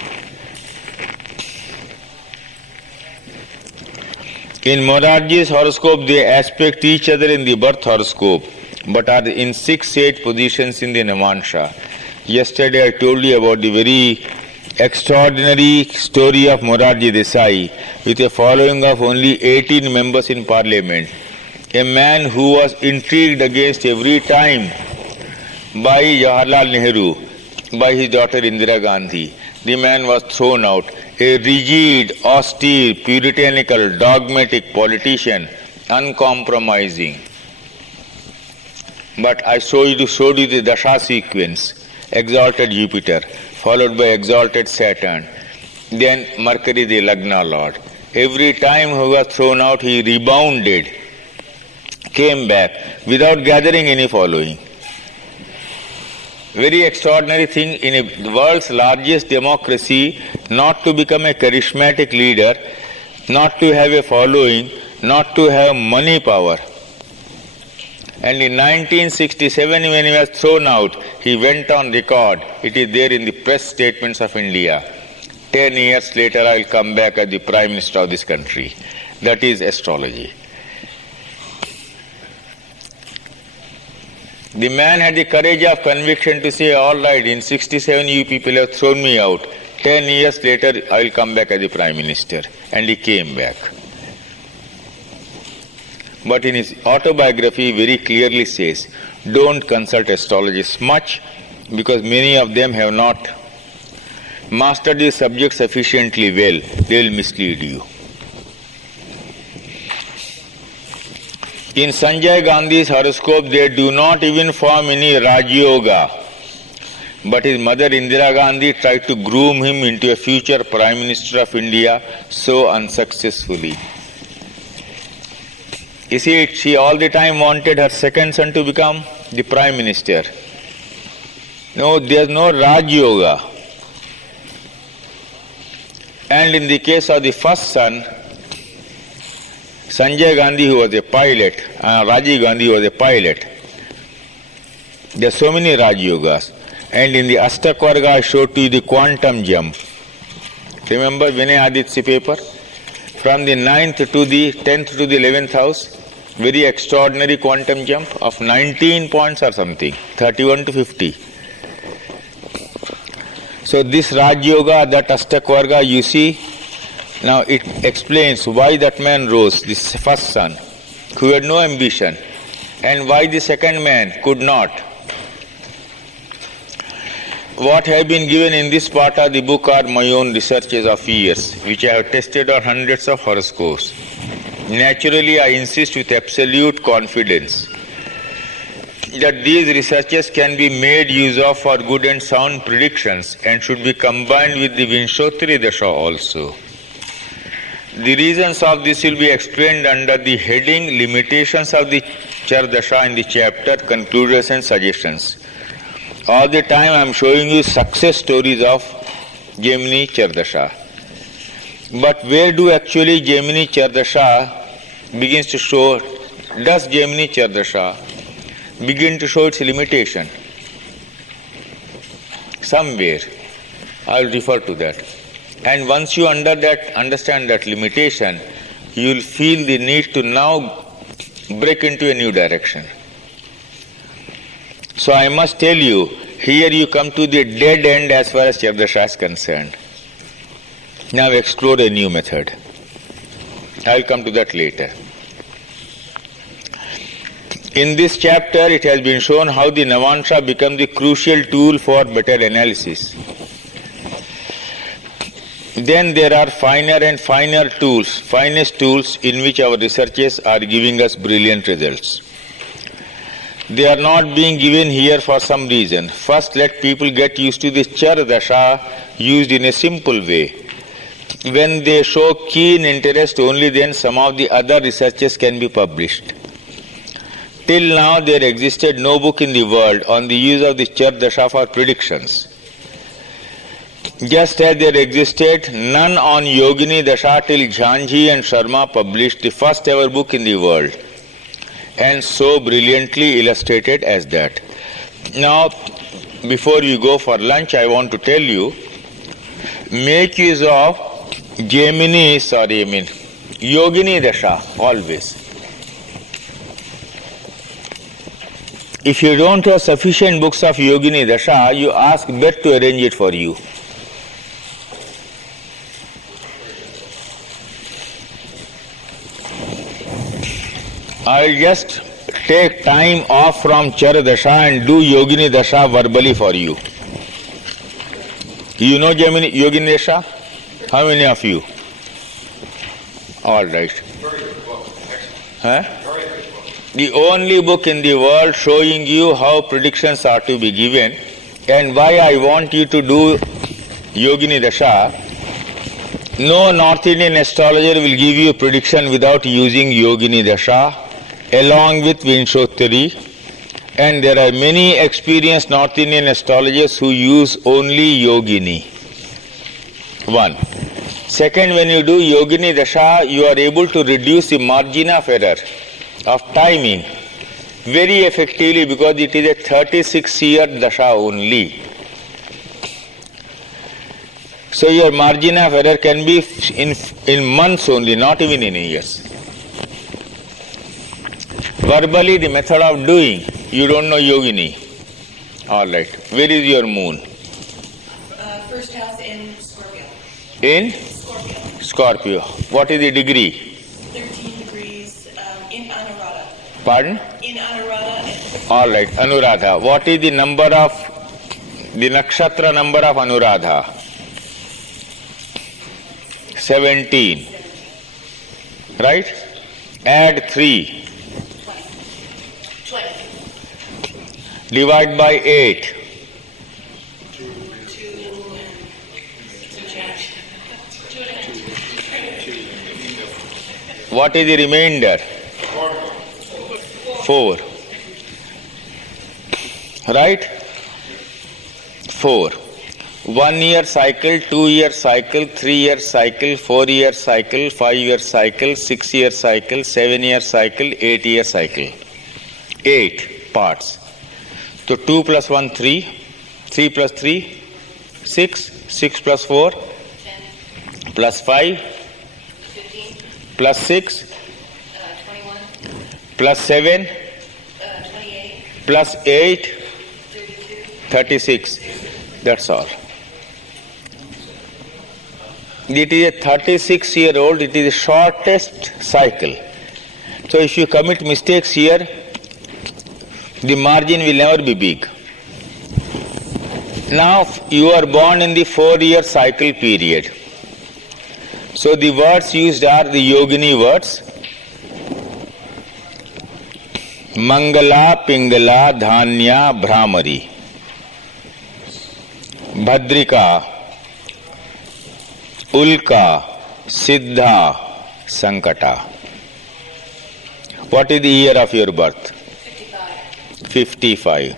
In Morarji's horoscope, they aspect each other in the birth horoscope, but are in 6-8 positions in the Navansha. Yesterday I told you about the very extraordinary story of Morarji Desai with a following of only 18 members in parliament. A man who was intrigued against every time by Jawaharlal Nehru, by his daughter Indira Gandhi. The man was thrown out. A rigid, austere, puritanical, dogmatic politician, uncompromising. But I showed you the Dasha sequence. Exalted Jupiter, followed by exalted Saturn, then Mercury the Lagna Lord. Every time he was thrown out, he rebounded, came back without gathering any following. Very extraordinary thing in the world's largest democracy, not to become a charismatic leader, not to have a following, not to have money power. And in 1967, when he was thrown out, he went on record. It is there in the press statements of India. 10 years later, I will come back as the Prime Minister of this country. That is astrology. The man had the courage of conviction to say, all right, in 67 you people have thrown me out. 10 years later, I will come back as the Prime Minister. And he came back. But in his autobiography, he very clearly says, don't consult astrologists much, because many of them have not mastered the subject sufficiently well. They will mislead you. In Sanjay Gandhi's horoscope, they do not even form any Raj Yoga. But his mother Indira Gandhi tried to groom him into a future Prime Minister of India so unsuccessfully. You see, she all the time wanted her second son to become the Prime Minister. No, there is no Raj Yoga. And in the case of the first son, Sanjay Gandhi, who was a pilot, Rajiv Gandhi was a pilot. There are so many Raj Yogas. And in the Astakvarga, I showed to you the quantum jump. Remember Vinay Aditya paper? From the 9th to the 10th to the 11th house, very extraordinary quantum jump of 19 points or something, 31 to 50. So this Raj Yoga, that Astakvarga, you see, now it explains why that man rose, this first son, who had no ambition, and why the second man could not. What have been given in this part of the book are my own researches of years, which I have tested on hundreds of horoscopes. Naturally, I insist with absolute confidence that these researches can be made use of for good and sound predictions and should be combined with the Vinshottari Dasha also. The reasons of this will be explained under the heading Limitations of the Char Dasha in the chapter Conclusions and Suggestions. All the time I am showing you success stories of Gemini Char Dasha. But where do actually Gemini Char Dasha begins to show, does Gemini Char Dasha begin to show its limitation? Somewhere. I will refer to that. And once you understand that limitation, you will feel the need to now break into a new direction. So I must tell you, here you come to the dead end as far as Char Dasha is concerned. Now explore a new method. I will come to that later. In this chapter, it has been shown how the Navansha becomes the crucial tool for better analysis. Then there are finer and finer tools, finest tools in which our researches are giving us brilliant results. They are not being given here for some reason. First, let people get used to this Char Dasha used in a simple way. When they show keen interest, only then some of the other researches can be published. Till now, there existed no book in the world on the use of the Char Dasha for predictions. Just as there existed none on Yogini Dasha till Jhanji and Sharma published the first ever book in the world, and so brilliantly illustrated as that. Now, before you go for lunch, I want to tell you, make use of Yogini Dasha always. If you don't have sufficient books of Yogini Dasha, you ask Bet to arrange it for you. I'll just take time off from Char Dasha and do Yogini Dasha verbally for you. You know Yogini Dasha? How many of you? All right. Very good book. Excellent. Huh? Very good book. The only book in the world showing you how predictions are to be given, and why I want you to do Yogini Dasha. No North Indian astrologer will give you a prediction without using Yogini Dasha along with Vinshottari, and there are many experienced North Indian astrologers who use only Yogini. One. Second, when you do Yogini Dasha, you are able to reduce the margin of error of timing very effectively because it is a 36-year Dasha only. So your margin of error can be in months only, not even in years. Verbally, the method of doing, you don't know Yogini. All right. Where is your moon? First house in Scorpio. In? Scorpio. Scorpio. What is the degree? 13 degrees in Anuradha. Pardon? In Anuradha. All right. Anuradha. What is the number of, the nakshatra number of Anuradha? 17. Right? Add 3. 20. Divide by 8. 2 What is the remainder? 4. Right? 4. 1 year cycle, 2 year cycle, 3 year cycle, 4 year cycle, 5 year cycle, 6 year cycle, 7 year cycle, 8 year cycle. 8 parts. So 2 plus 1, 3, 3 plus 3, 6, 6 plus 4, 10, plus 5, 15, plus 6, 21, plus 7, 28, plus 8, 32, 36. That's all. It is a 36-year-old, it is the shortest cycle. So if you commit mistakes here, the margin will never be big. Now you are born in the 4-year cycle period. So the words used are the yogini words. Mangala, Pingala, Dhanya, Brahmari. Bhadrika, Ulka, Siddha, Sankata. What is the year of your birth? 55. 55.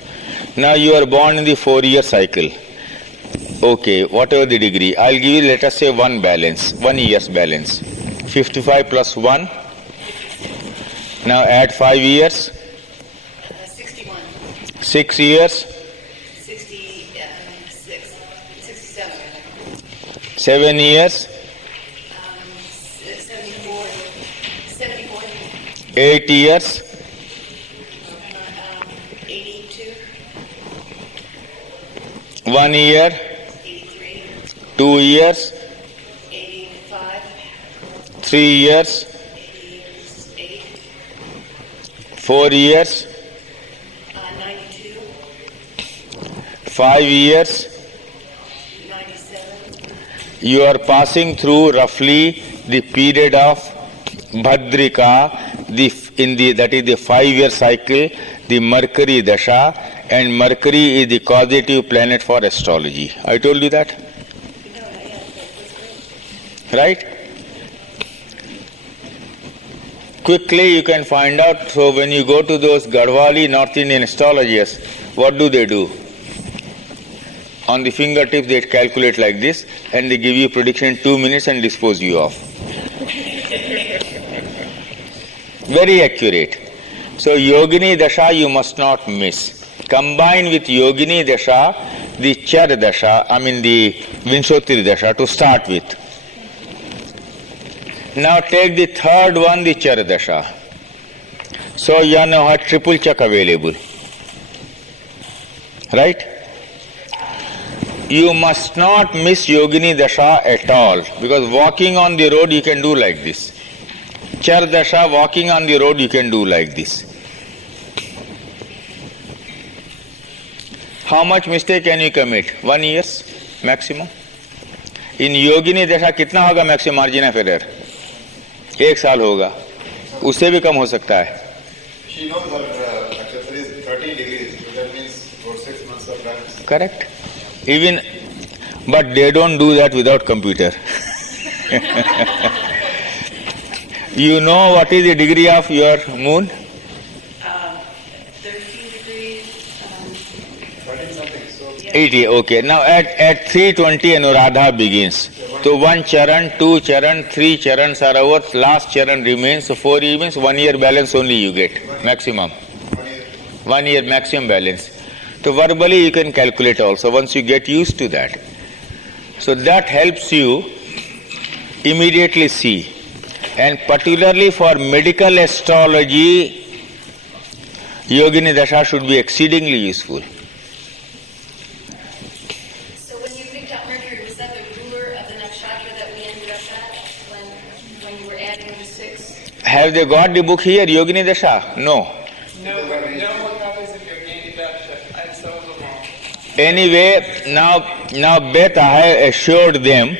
Now you are born in the 4-year cycle. Okay, whatever the degree, I'll give you, let us say, 1 balance, 1 year's balance. 55 plus 1. Now add 5 years. 61, 6 years. 66, 67, 7 years. 74, 74, 8 years. 82, 1 year. 83, 2 years. 85, 3 years. 88, 4 years. 92, 5 years. 97, You are passing through roughly the period of Bhadrika, that is the 5-year cycle, the Mercury Dasha, and Mercury is the causative planet for astrology. I told you that? Right? Quickly you can find out. So when you go to those Garhwali North Indian astrologers, what do? On the fingertips they calculate like this and they give you prediction in 2 minutes and dispose you off. Very accurate. So Yogini Dasha you must not miss. Combine with Yogini Dasha the Char Dasha, the Vinshotri Dasha to start with. Now take the third one, the Char Dasha. So you now have triple check available. Right? You must not miss Yogini Dasha at all, because walking on the road you can do like this. Char Dasha, walking on the road you can do like this. How much mistake can you commit? 1 year maximum. In Yogini Dasha कितना होगा maximum margin of error? 1 साल होगा, उससे भी कम हो सकता है. She knows that Nakshatra is 13 degrees, so that means for 6 months of balance. Correct. Even, but they don't do that without computer. You know what is the degree of your moon? 13 degrees, 13 something, so 80. Okay. Now at 3:20 Anuradha begins. So 1 charan, 2 charan, 3 charans are over. Last charan remains. So 4 events, 1 year balance only you get maximum. 1 year maximum balance. So verbally you can calculate also once you get used to that. So that helps you immediately see. And particularly for medical astrology, Yogini Dasha should be exceedingly useful. So when you picked out Mercury, was that the ruler of the nakshatra that we ended up at when you were adding the 6? Have they got the book here, Yogini Dasha? No. No more copies of Yogini Dasha. I have some of them all. Anyway, now Beth, I have assured them,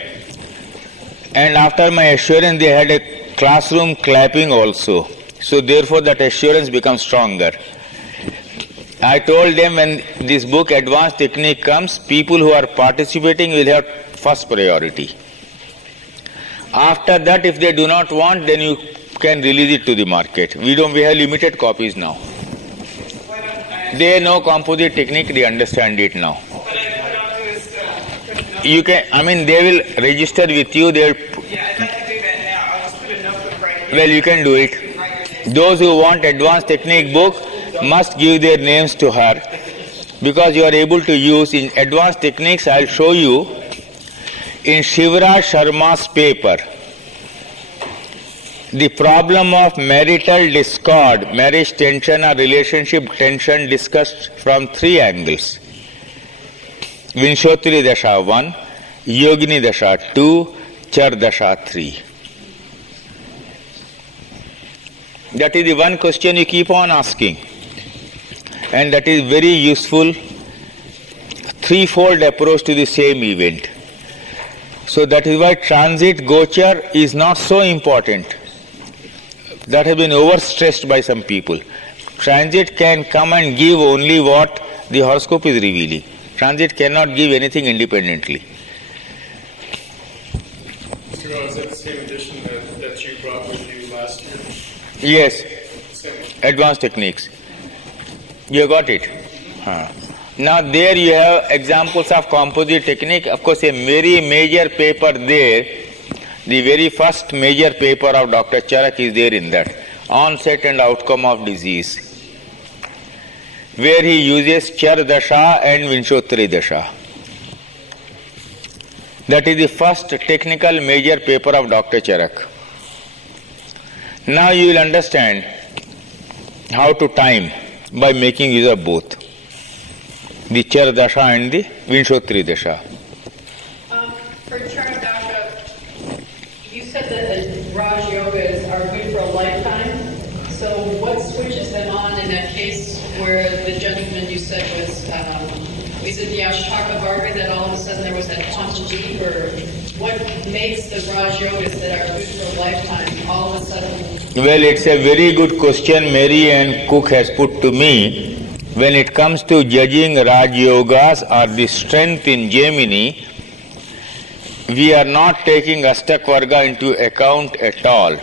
and after my assurance they had a classroom clapping also. So therefore that assurance becomes stronger. I told them when this book Advanced Technique comes, people who are participating will have first priority. After that, if they do not want, then you can release it to the market. We have limited copies now. They know composite technique, they understand it now. But I put onto this You can, I mean, they will register with you, they'll, Yeah, I'd like to do that now. I'll just put a notebook right here. well, you can do it. Write your name. Those who want advanced technique book must give their names to her, because you are able to use in advanced techniques. I'll show you in Shivraj Sharma's paper, the problem of marital discord, marriage tension or relationship tension discussed from 3 angles. Vinshotri Dasha 1, Yogini Dasha 2, Char Dasha 3. That is the one question you keep on asking, and that is very useful, threefold approach to the same event. So that is why transit Gochar is not so important. That has been overstressed by some people. Transit can come and give only what the horoscope is revealing. Transit cannot give anything independently. Mr. Rao, is that the same edition that you brought with you last year? Yes, Same. advanced techniques. You got it? Now there you have examples of composite technique. Of course, a very major paper there, the very first major paper of Dr. Charak is there in that, onset and outcome of disease, where he uses Char Dasha and Vinshotri Dasha. That is the first technical major paper of Dr. Charak. Now you will understand how to time by making use of both, the Char Dasha and the Vinshotri Dasha. For Char Dasha, you said that the Raj Yogas are good for a lifetime. So what switches them on in that case where the gentleman you said was it the Ashtaka Varga that all of a sudden there was that quantum leap, or what makes the Raj Yogas that are good for a lifetime all of a sudden? Well, it's a very good question Mary Ann Cook has put to me. When it comes to judging Raj Yogas or the strength in Gemini, we are not taking Ashtak Varga into account at all.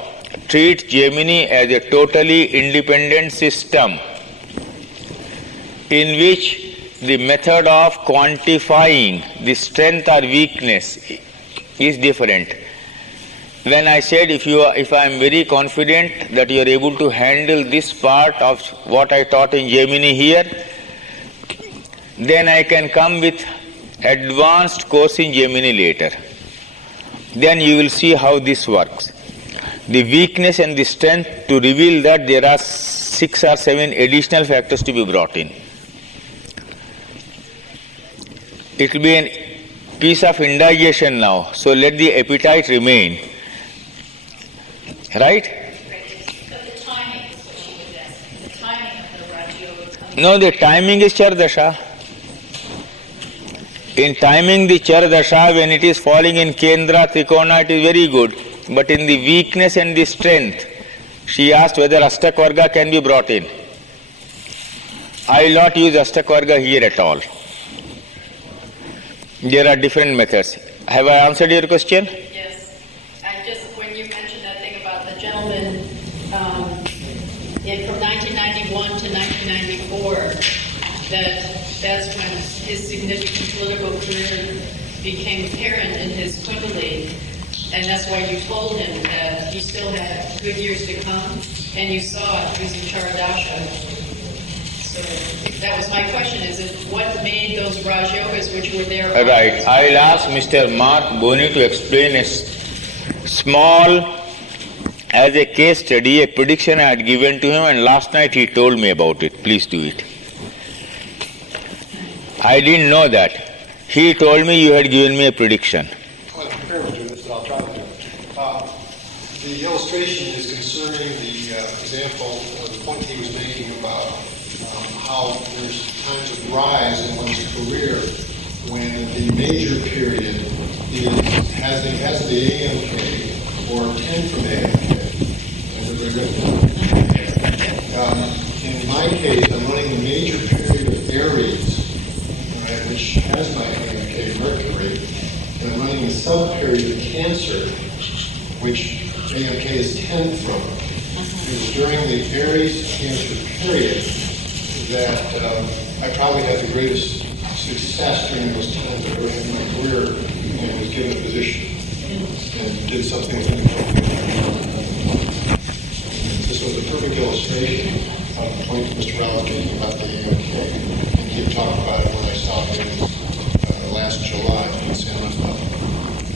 Treat Gemini as a totally independent system in which the method of quantifying the strength or weakness is different. When I said if I am very confident that you are able to handle this part of what I taught in Gemini here, then I can come with advanced course in Gemini later. Then you will see how this works. The weakness and the strength, to reveal that, there are 6 or 7 additional factors to be brought in. It will be a piece of indigestion now, so let the appetite remain. Right? So the timing is what she was asking, the timing of the Raj Yoga coming. No, the timing is Char Dasha. In timing the Char Dasha, when it is falling in Kendra, Trikona, it is very good. But in the weakness and the strength, she asked whether Ashtak Varga can be brought in. I will not use Ashtak Varga here at all. There are different methods. Have I answered your question? Yes. I just, when you mentioned that thing about the gentleman from 1991 to 1994, that's when his significant political career became apparent in his Kundalini, and that's why you told him that he still had good years to come, and you saw it using Char Dasha. So that was my question, is it what made those Raj Yogas which were there? Right. I will ask Mr. Mark Boni to explain a small, as a case study, a prediction I had given to him, and last night he told me about it. Please do it. I didn't know that. He told me you had given me a prediction. I'm prepared to do this, but I'll try to do it. The illustration is concerning the example, the point he was making about how there's times of rise in one's career when the major period has the AMK or 10 from AMK. In my case, I'm running the major period of Aries, right, which has my AMK Mercury, and I'm running the sub-period of Cancer, which AMK is 10 from. It was during the Aries Cancer period that I probably had the greatest success during those times early in my career and was given a position and did something within the company. This was a perfect illustration of the point that Mr. Rao was making about the AMK. And he had talked about it when I saw him last July in San Rafael.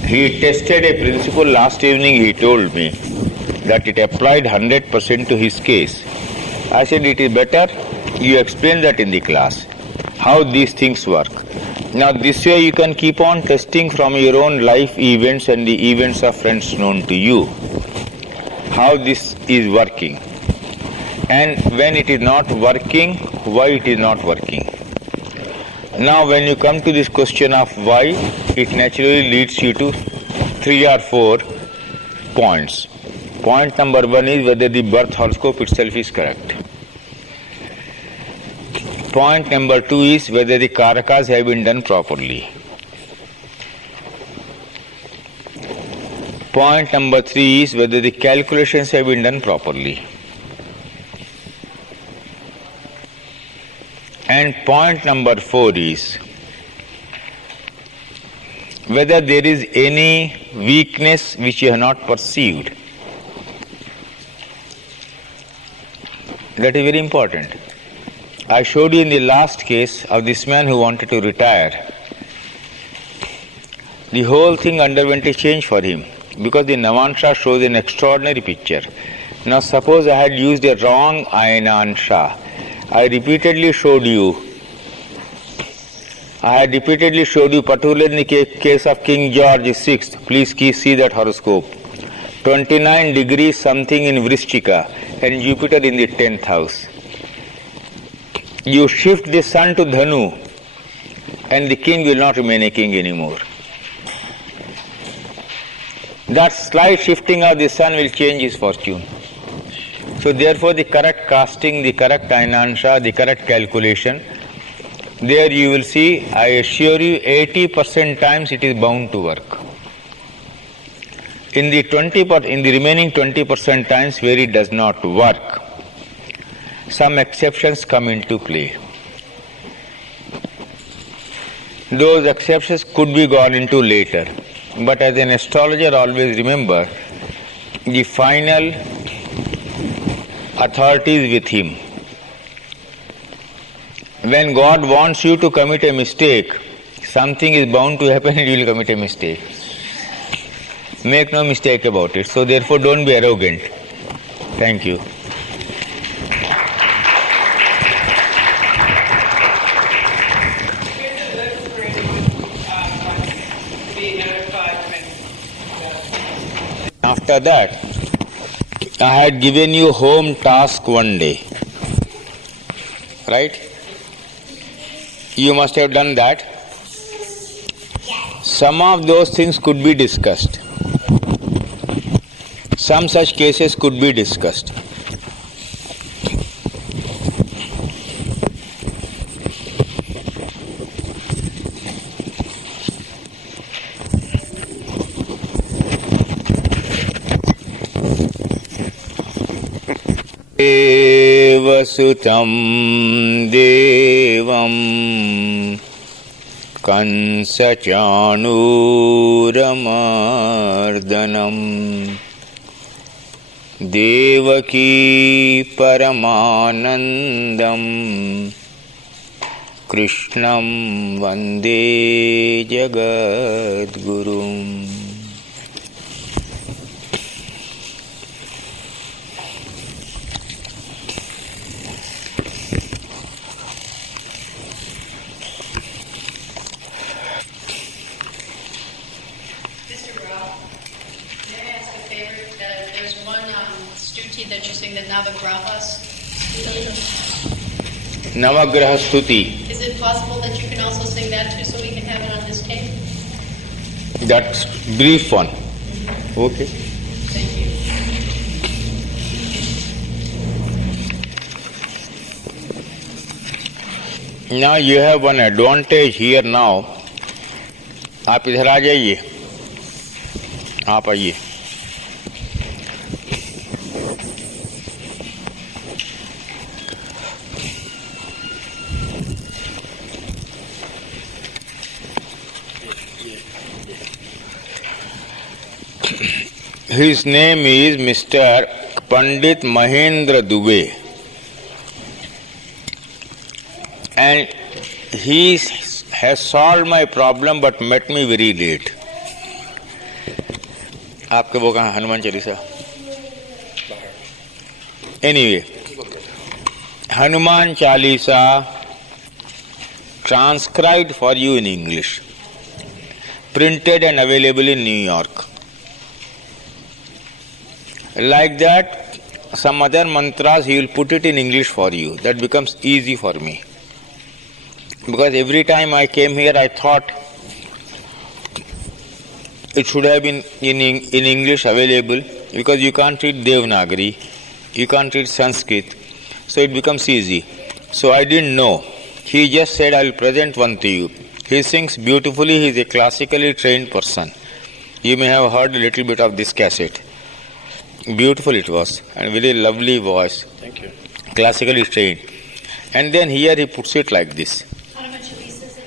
He tested a principle last evening, he told me, that it applied 100% to his case. I said, it is better you explain that in the class, how these things work. Now this way you can keep on testing from your own life events and the events of friends known to you, how this is working. And when it is not working, why it is not working. Now when you come to this question of why, it naturally leads you to 3 or 4 points. Point number 1 is whether the birth horoscope itself is correct. Point number 2 is whether the karakas have been done properly. Point number 3 is whether the calculations have been done properly. And point number 4 is whether there is any weakness which you have not perceived. That is very important. I showed you in the last case of this man who wanted to retire. The whole thing underwent a change for him because the Navansha shows an extraordinary picture. Now suppose I had used a wrong Ayanansha. I repeatedly showed you, particularly in the case of King George VI, please see that horoscope. 29 degrees something in Vrishchika and Jupiter in the 10th house. You shift the sun to Dhanu and the king will not remain a king anymore. That slight shifting of the sun will change his fortune. So therefore the correct casting, the correct Ayanansha, the correct calculation, there you will see, I assure you, 80% times it is bound to work. In the remaining 20% times where it does not work, some exceptions come into play. Those exceptions could be gone into later. But as an astrologer, always remember, the final authority is with him. When God wants you to commit a mistake, something is bound to happen and you will commit a mistake. Make no mistake about it. So therefore don't be arrogant. Thank you. Here's a list for anyone to be notified when. After that, I had given you home task one day. Right? You must have done that. Some of those things could be discussed. Some such cases could be discussed. Devasutam Devam Kansachanuramardhanam Devaki Paramanandam Krishnam Vande Jagadgurum. That you sing the Navagrahas. Navagraha Stuti. Is it possible that you can also sing that too so we can have it on this tape? That's brief one. Okay. Thank you. Now you have one advantage here now. आप इधर आ जाइए. आप आइए. His name is Mr. Pandit Mahendra Dubey. And he has solved my problem but met me very late. आपके वो कहाँ Hanuman Chalisa? Anyway, Hanuman Chalisa transcribed for you in English, printed and available in New York. Like that, some other mantras he will put it in English for you. That becomes easy for me. Because every time I came here, I thought it should have been in English available, because you can't read Devanagari, you can't read Sanskrit, so it becomes easy. So I didn't know. He just said, I will present one to you. He sings beautifully, he is a classically trained person. You may have heard a little bit of this cassette. Beautiful it was, and very lovely voice. Thank you. Classically trained. And then here he puts it like this. Hanuman Chalisa is in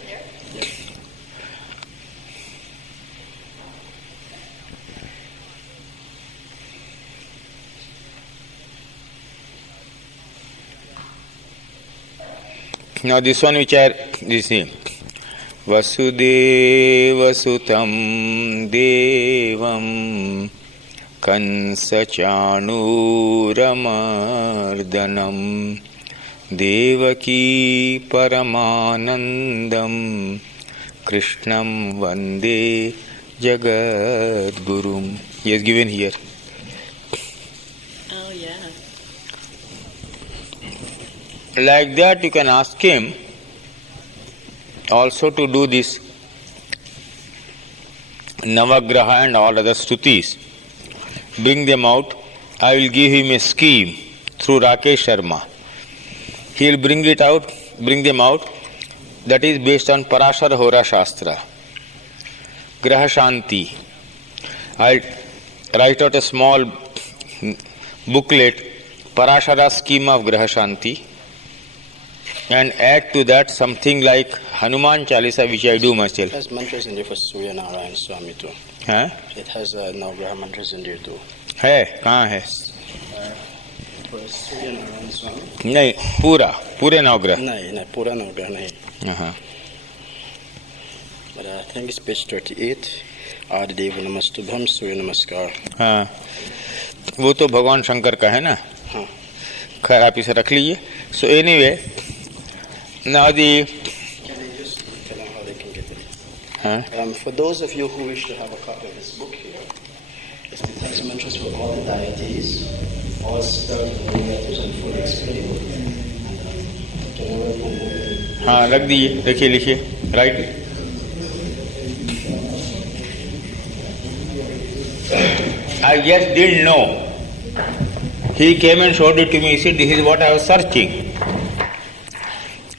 there? Now this one which you see, Vasudeva Sutam Devam Kansachanuramardhanam Devaki Paramanandam Krishnam Vande Jagadgurum. He has given here. Oh, yeah. Like that you can ask him also to do this Navagraha and all other stutis. Bring them out. I will give him a scheme through Rakesh Sharma. He will bring them out. That is based on Parashara Hora Shastra. Graha Shanti. I will write out a small booklet, Parashara scheme of Graha Shanti, and add to that something like Hanuman Chalisa, which I do myself. It has mantras in there for Surya Narayan Swami too. Huh? It has Navagraha mantras in there too. है कहाँ है? For Surya Narayan Swami? नहीं, पूरे नवग्रह. नहीं, पूरा Navagraha नहीं. हाँ. But I think it's page 38. Adideva Namastubham Surya Namaskar. हाँ, वो तो भगवान शंकर का है ना. हाँ. खैर आप इसे रख लीजिए. So anyway, now the Can I just tell them how they can get it? huh? For those of you who wish to have a copy of this book here, it has mantras for all the deities, all spelled in the letters and fully explained. हाँ रख दीजिए, देखिए लिखिए, right. I just didn't know. He came and showed it to me. He said, this is what I was searching.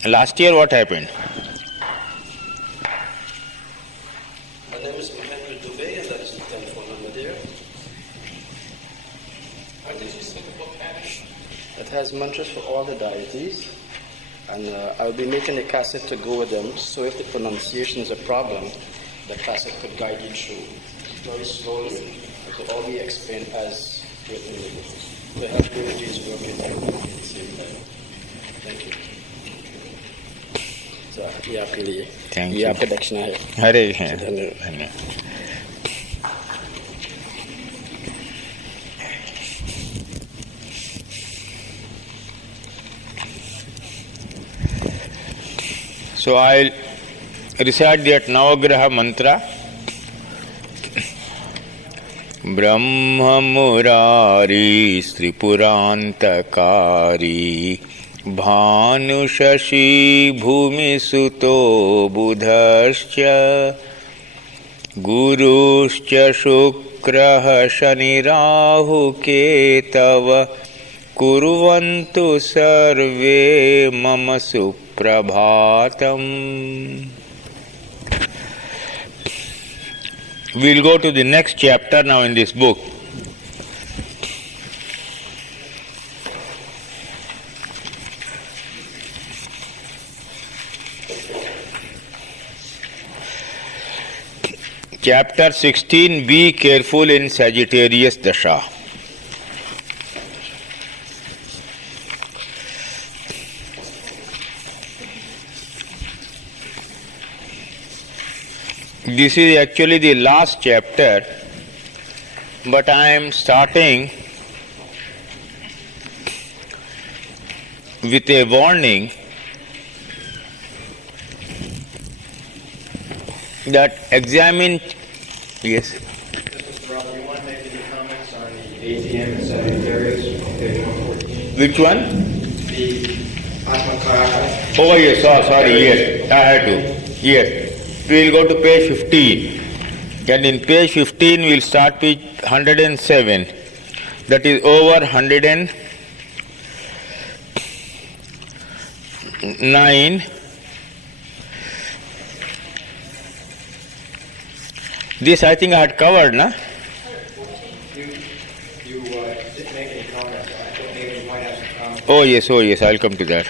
Last year what happened? My name is Mahendra Dubey, and that is the telephone number there. What did you say the book had? It has mantras for all the deities, and I'll be making a cassette to go with them, so if the pronunciation is a problem, the cassette could guide you through very slowly. It will all be explained as written in the book. To help Guruji's work at the same time. Thank you. So, ये आपके लिए. Thank ये you. आपका दक्षिणा है. हरे हैं. धन्यवाद. धन्यवाद. So I'll recite that Navagraha mantra. Brahma Murari Tripurantakaari Bhanu Shashi Bhumi Suto Budhascha Guruscha Shukraha Shani Rahu Ketava Kurvantu Sarve Mama Suprabhatam. We'll go to the next chapter now in this book. Chapter 16, be careful in Sagittarius Dasha. This is actually the last chapter, but I am starting with a warning that examine. Yes. Mr. Rao, do you want to make any comments on the ATM and Sagittarius on page 114? Which one? The Atmakaraka. Oh yes, sorry, yes, I had to. Yes. We will go to page 15. And in page 15 we will start with 107. That is over 109. This I think I had covered, na? You didn't make any comments, so I thought maybe you might have some comments. Oh yes, I will come to that.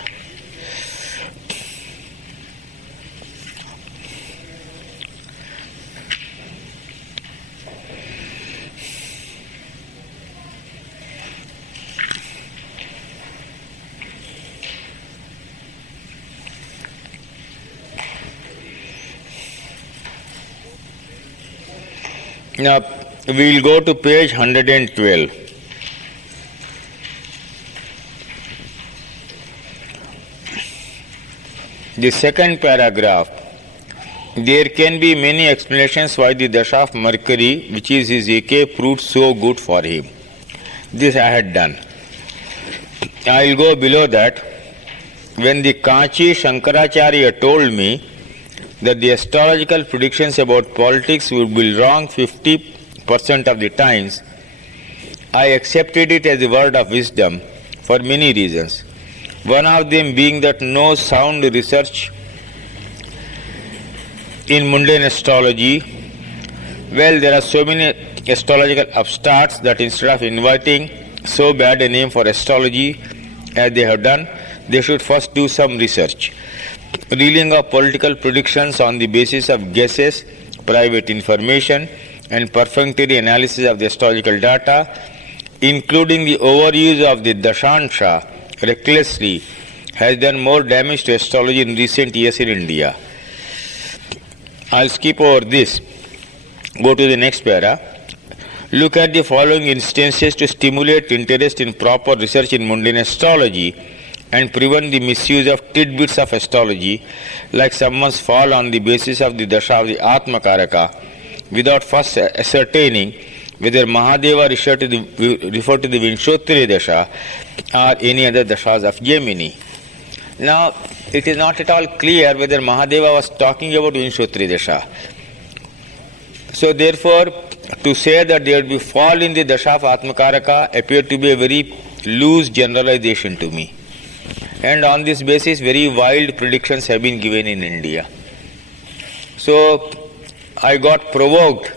Now, we will go to page 112. The second paragraph. There can be many explanations why the Dasha of Mercury, which is his AK, proved so good for him. This I had done. I will go below that. When the Kanchi Shankaracharya told me that the astrological predictions about politics would be wrong 50% of the times, I accepted it as a word of wisdom for many reasons. One of them being that no sound research in mundane astrology, well, there are so many astrological upstarts that instead of inviting so bad a name for astrology as they have done, they should first do some research. Reeling of political predictions on the basis of guesses, private information, and perfunctory analysis of the astrological data, including the overuse of the Dashansha recklessly, has done more damage to astrology in recent years in India. I'll skip over this. Go to the next para. Look at the following instances to stimulate interest in proper research in mundane astrology and prevent the misuse of tidbits of astrology, like someone's fall on the basis of the Dasha of the Atmakaraka, without first ascertaining whether Mahadeva referred to the Vinshottari Dasha or any other Dashas of Gemini. Now, it is not at all clear whether Mahadeva was talking about Vinshottari Dasha. So, therefore, to say that there would be fall in the Dasha of Atmakaraka appeared to be a very loose generalization to me. And on this basis, very wild predictions have been given in India. So, I got provoked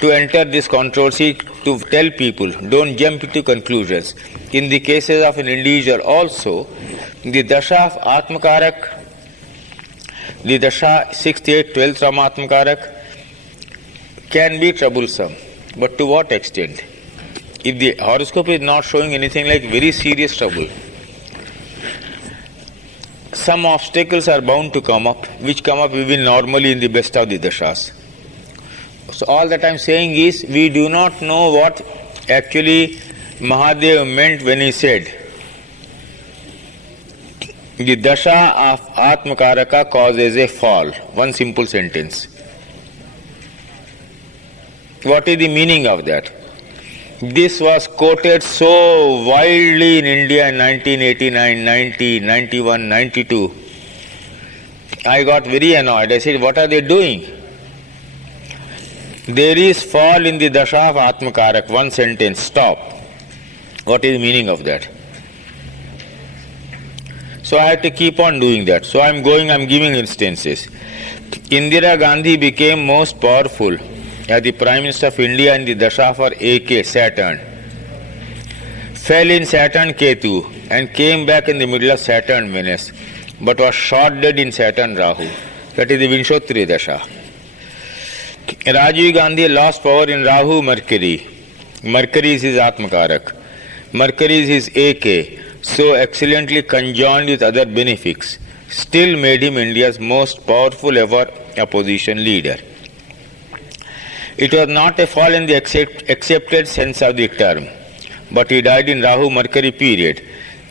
to enter this controversy to tell people, don't jump into conclusions. In the cases of an individual also, the Dasha of Atmakarak, the Dasha 6th, 8th, 12th from Atmakarak can be troublesome. But to what extent? If the horoscope is not showing anything like very serious trouble, some obstacles are bound to come up, which come up even normally in the best of the Dashas. So all that I am saying is, we do not know what actually Mahadev meant when he said, the Dasha of Atmakaraka causes a fall. One simple sentence. What is the meaning of that? This was quoted so widely in India in 1989, 90, 91, 92. I got very annoyed. I said, what are they doing? There is fall in the Dasha of Atmakarak. One sentence. Stop. What is the meaning of that? So I had to keep on doing that. So I'm giving instances. Indira Gandhi became most powerful as the Prime Minister of India in the Dasha for AK, Saturn. Fell in Saturn Ketu and came back in the middle of Saturn Venus, but was shot dead in Saturn Rahu. That is the Vinshottari Dasha. Rajiv Gandhi lost power in Rahu Mercury. Mercury is his Atmakarak. Mercury is his AK, so excellently conjoined with other benefics, still made him India's most powerful ever opposition leader. It was not a fall in the accepted sense of the term, but he died in Rahu Mercury period,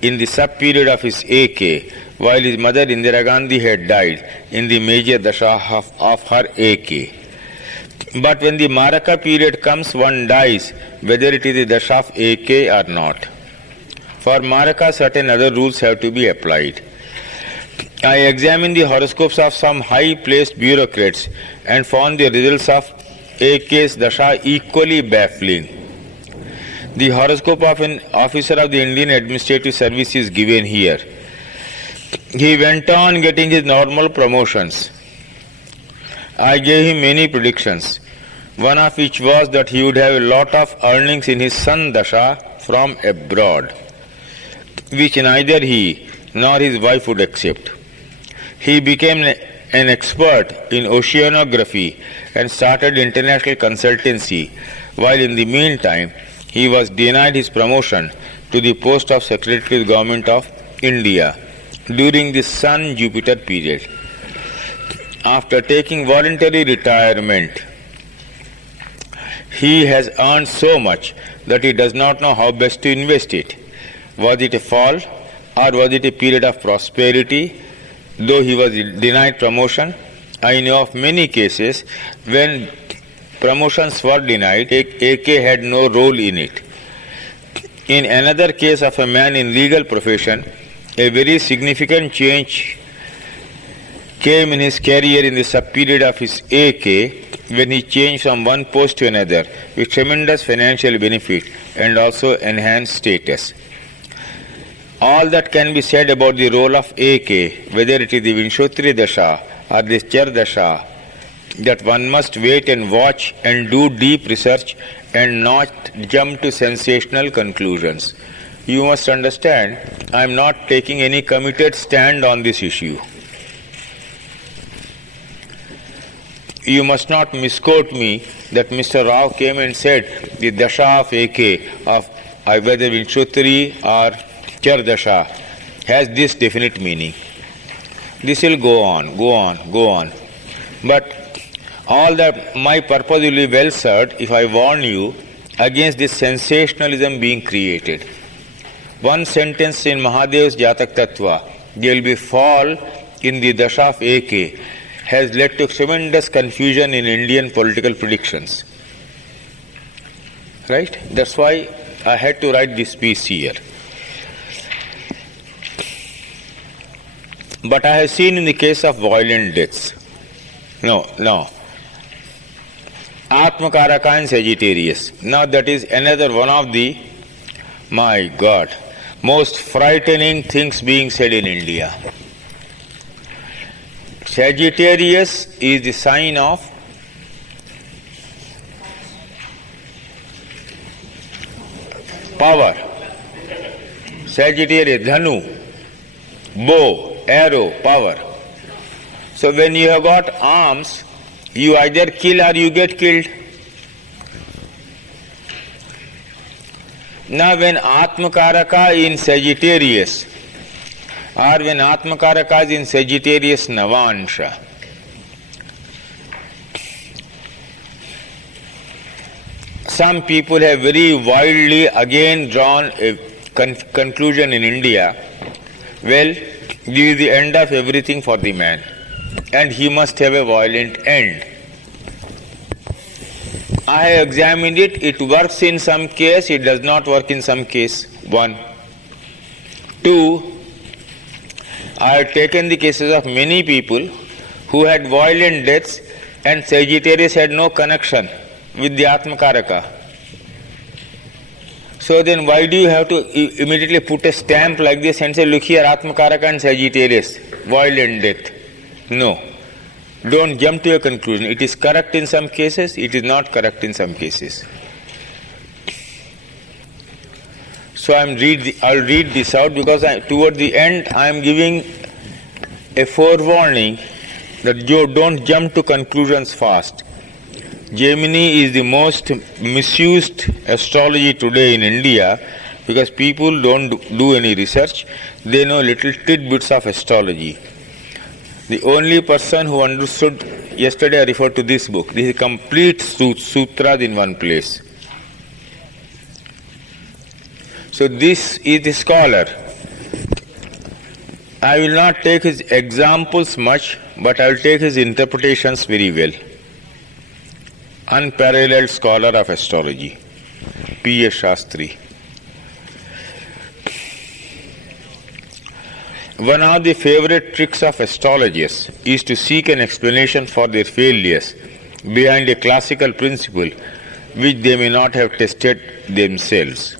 in the sub-period of his AK, while his mother Indira Gandhi had died in the major dasha of her AK. But when the Maraka period comes, one dies whether it is the dasha of AK or not. For Maraka, certain other rules have to be applied. I examined the horoscopes of some high-placed bureaucrats and found the results of AK's dasha equally baffling. The horoscope of an officer of the Indian Administrative Service is given here. He went on getting his normal promotions. I gave him many predictions, one of which was that he would have a lot of earnings in his Sun dasha from abroad, which neither he nor his wife would accept. He became an expert in oceanography and started international consultancy, while in the meantime he was denied his promotion to the post of Secretary to the Government of India during the Sun-Jupiter period. After taking voluntary retirement, he has earned so much that he does not know how best to invest it. Was it a fall or was it a period of prosperity? Though he was denied promotion, I know of many cases when promotions were denied, AK had no role in it. In another case of a man in legal profession, a very significant change came in his career in the sub-period of his AK when he changed from one post to another with tremendous financial benefit and also enhanced status. All that can be said about the role of AK, whether it is the Vinshotri Dasha or the Char Dasha, that one must wait and watch and do deep research and not jump to sensational conclusions. You must understand, I am not taking any committed stand on this issue. You must not misquote me that Mr. Rao came and said the Dasha of AK, of whether Vinshotri or Char Dasha, has this definite meaning. This will go on. But all that my purpose will be well served if I warn you against this sensationalism being created. One sentence in Mahadev's Jatak Tattva, there will be fall in the Dasha of AK, has led to tremendous confusion in Indian political predictions. Right? That's why I had to write this piece here. But I have seen in the case of violent deaths. No. Atmakaraka and Sagittarius. Now that is another one of the, my God, most frightening things being said in India. Sagittarius is the sign of power. Sagittarius, Dhanu, bow, arrow, power. So when you have got arms, you either kill or you get killed. Now when Atmakaraka in Sagittarius, or when Atmakaraka is in Sagittarius Navansha, some people have very wildly again drawn a conclusion in India, well, this is the end of everything for the man, and he must have a violent end. I have examined it, it works in some case, it does not work in some case. 1. 2. I have taken the cases of many people who had violent deaths and Sagittarius had no connection with the Atmakaraka. So then why do you have to immediately put a stamp like this and say, look here, Atmakaraka and Sagittarius, violent death? No. Don't jump to a conclusion. It is correct in some cases, it is not correct in some cases. So I'll read this out because toward the end I am giving a forewarning that you don't jump to conclusions fast. Gemini is the most misused astrology today in India because people don't do any research. They know little tidbits of astrology. The only person who understood, yesterday I referred to this book. This is complete sutras in one place. So this is the scholar. I will not take his examples much, but I will take his interpretations very well. Unparalleled scholar of astrology, P.S. Shastri. One of the favorite tricks of astrologers is to seek an explanation for their failures behind a classical principle which they may not have tested themselves.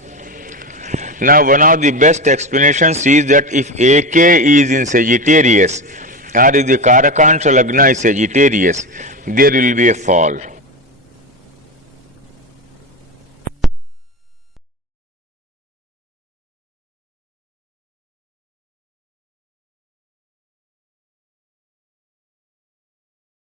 Now, one of the best explanations is that if AK is in Sagittarius, or if the Karakansha Lagna is Sagittarius, there will be a fall.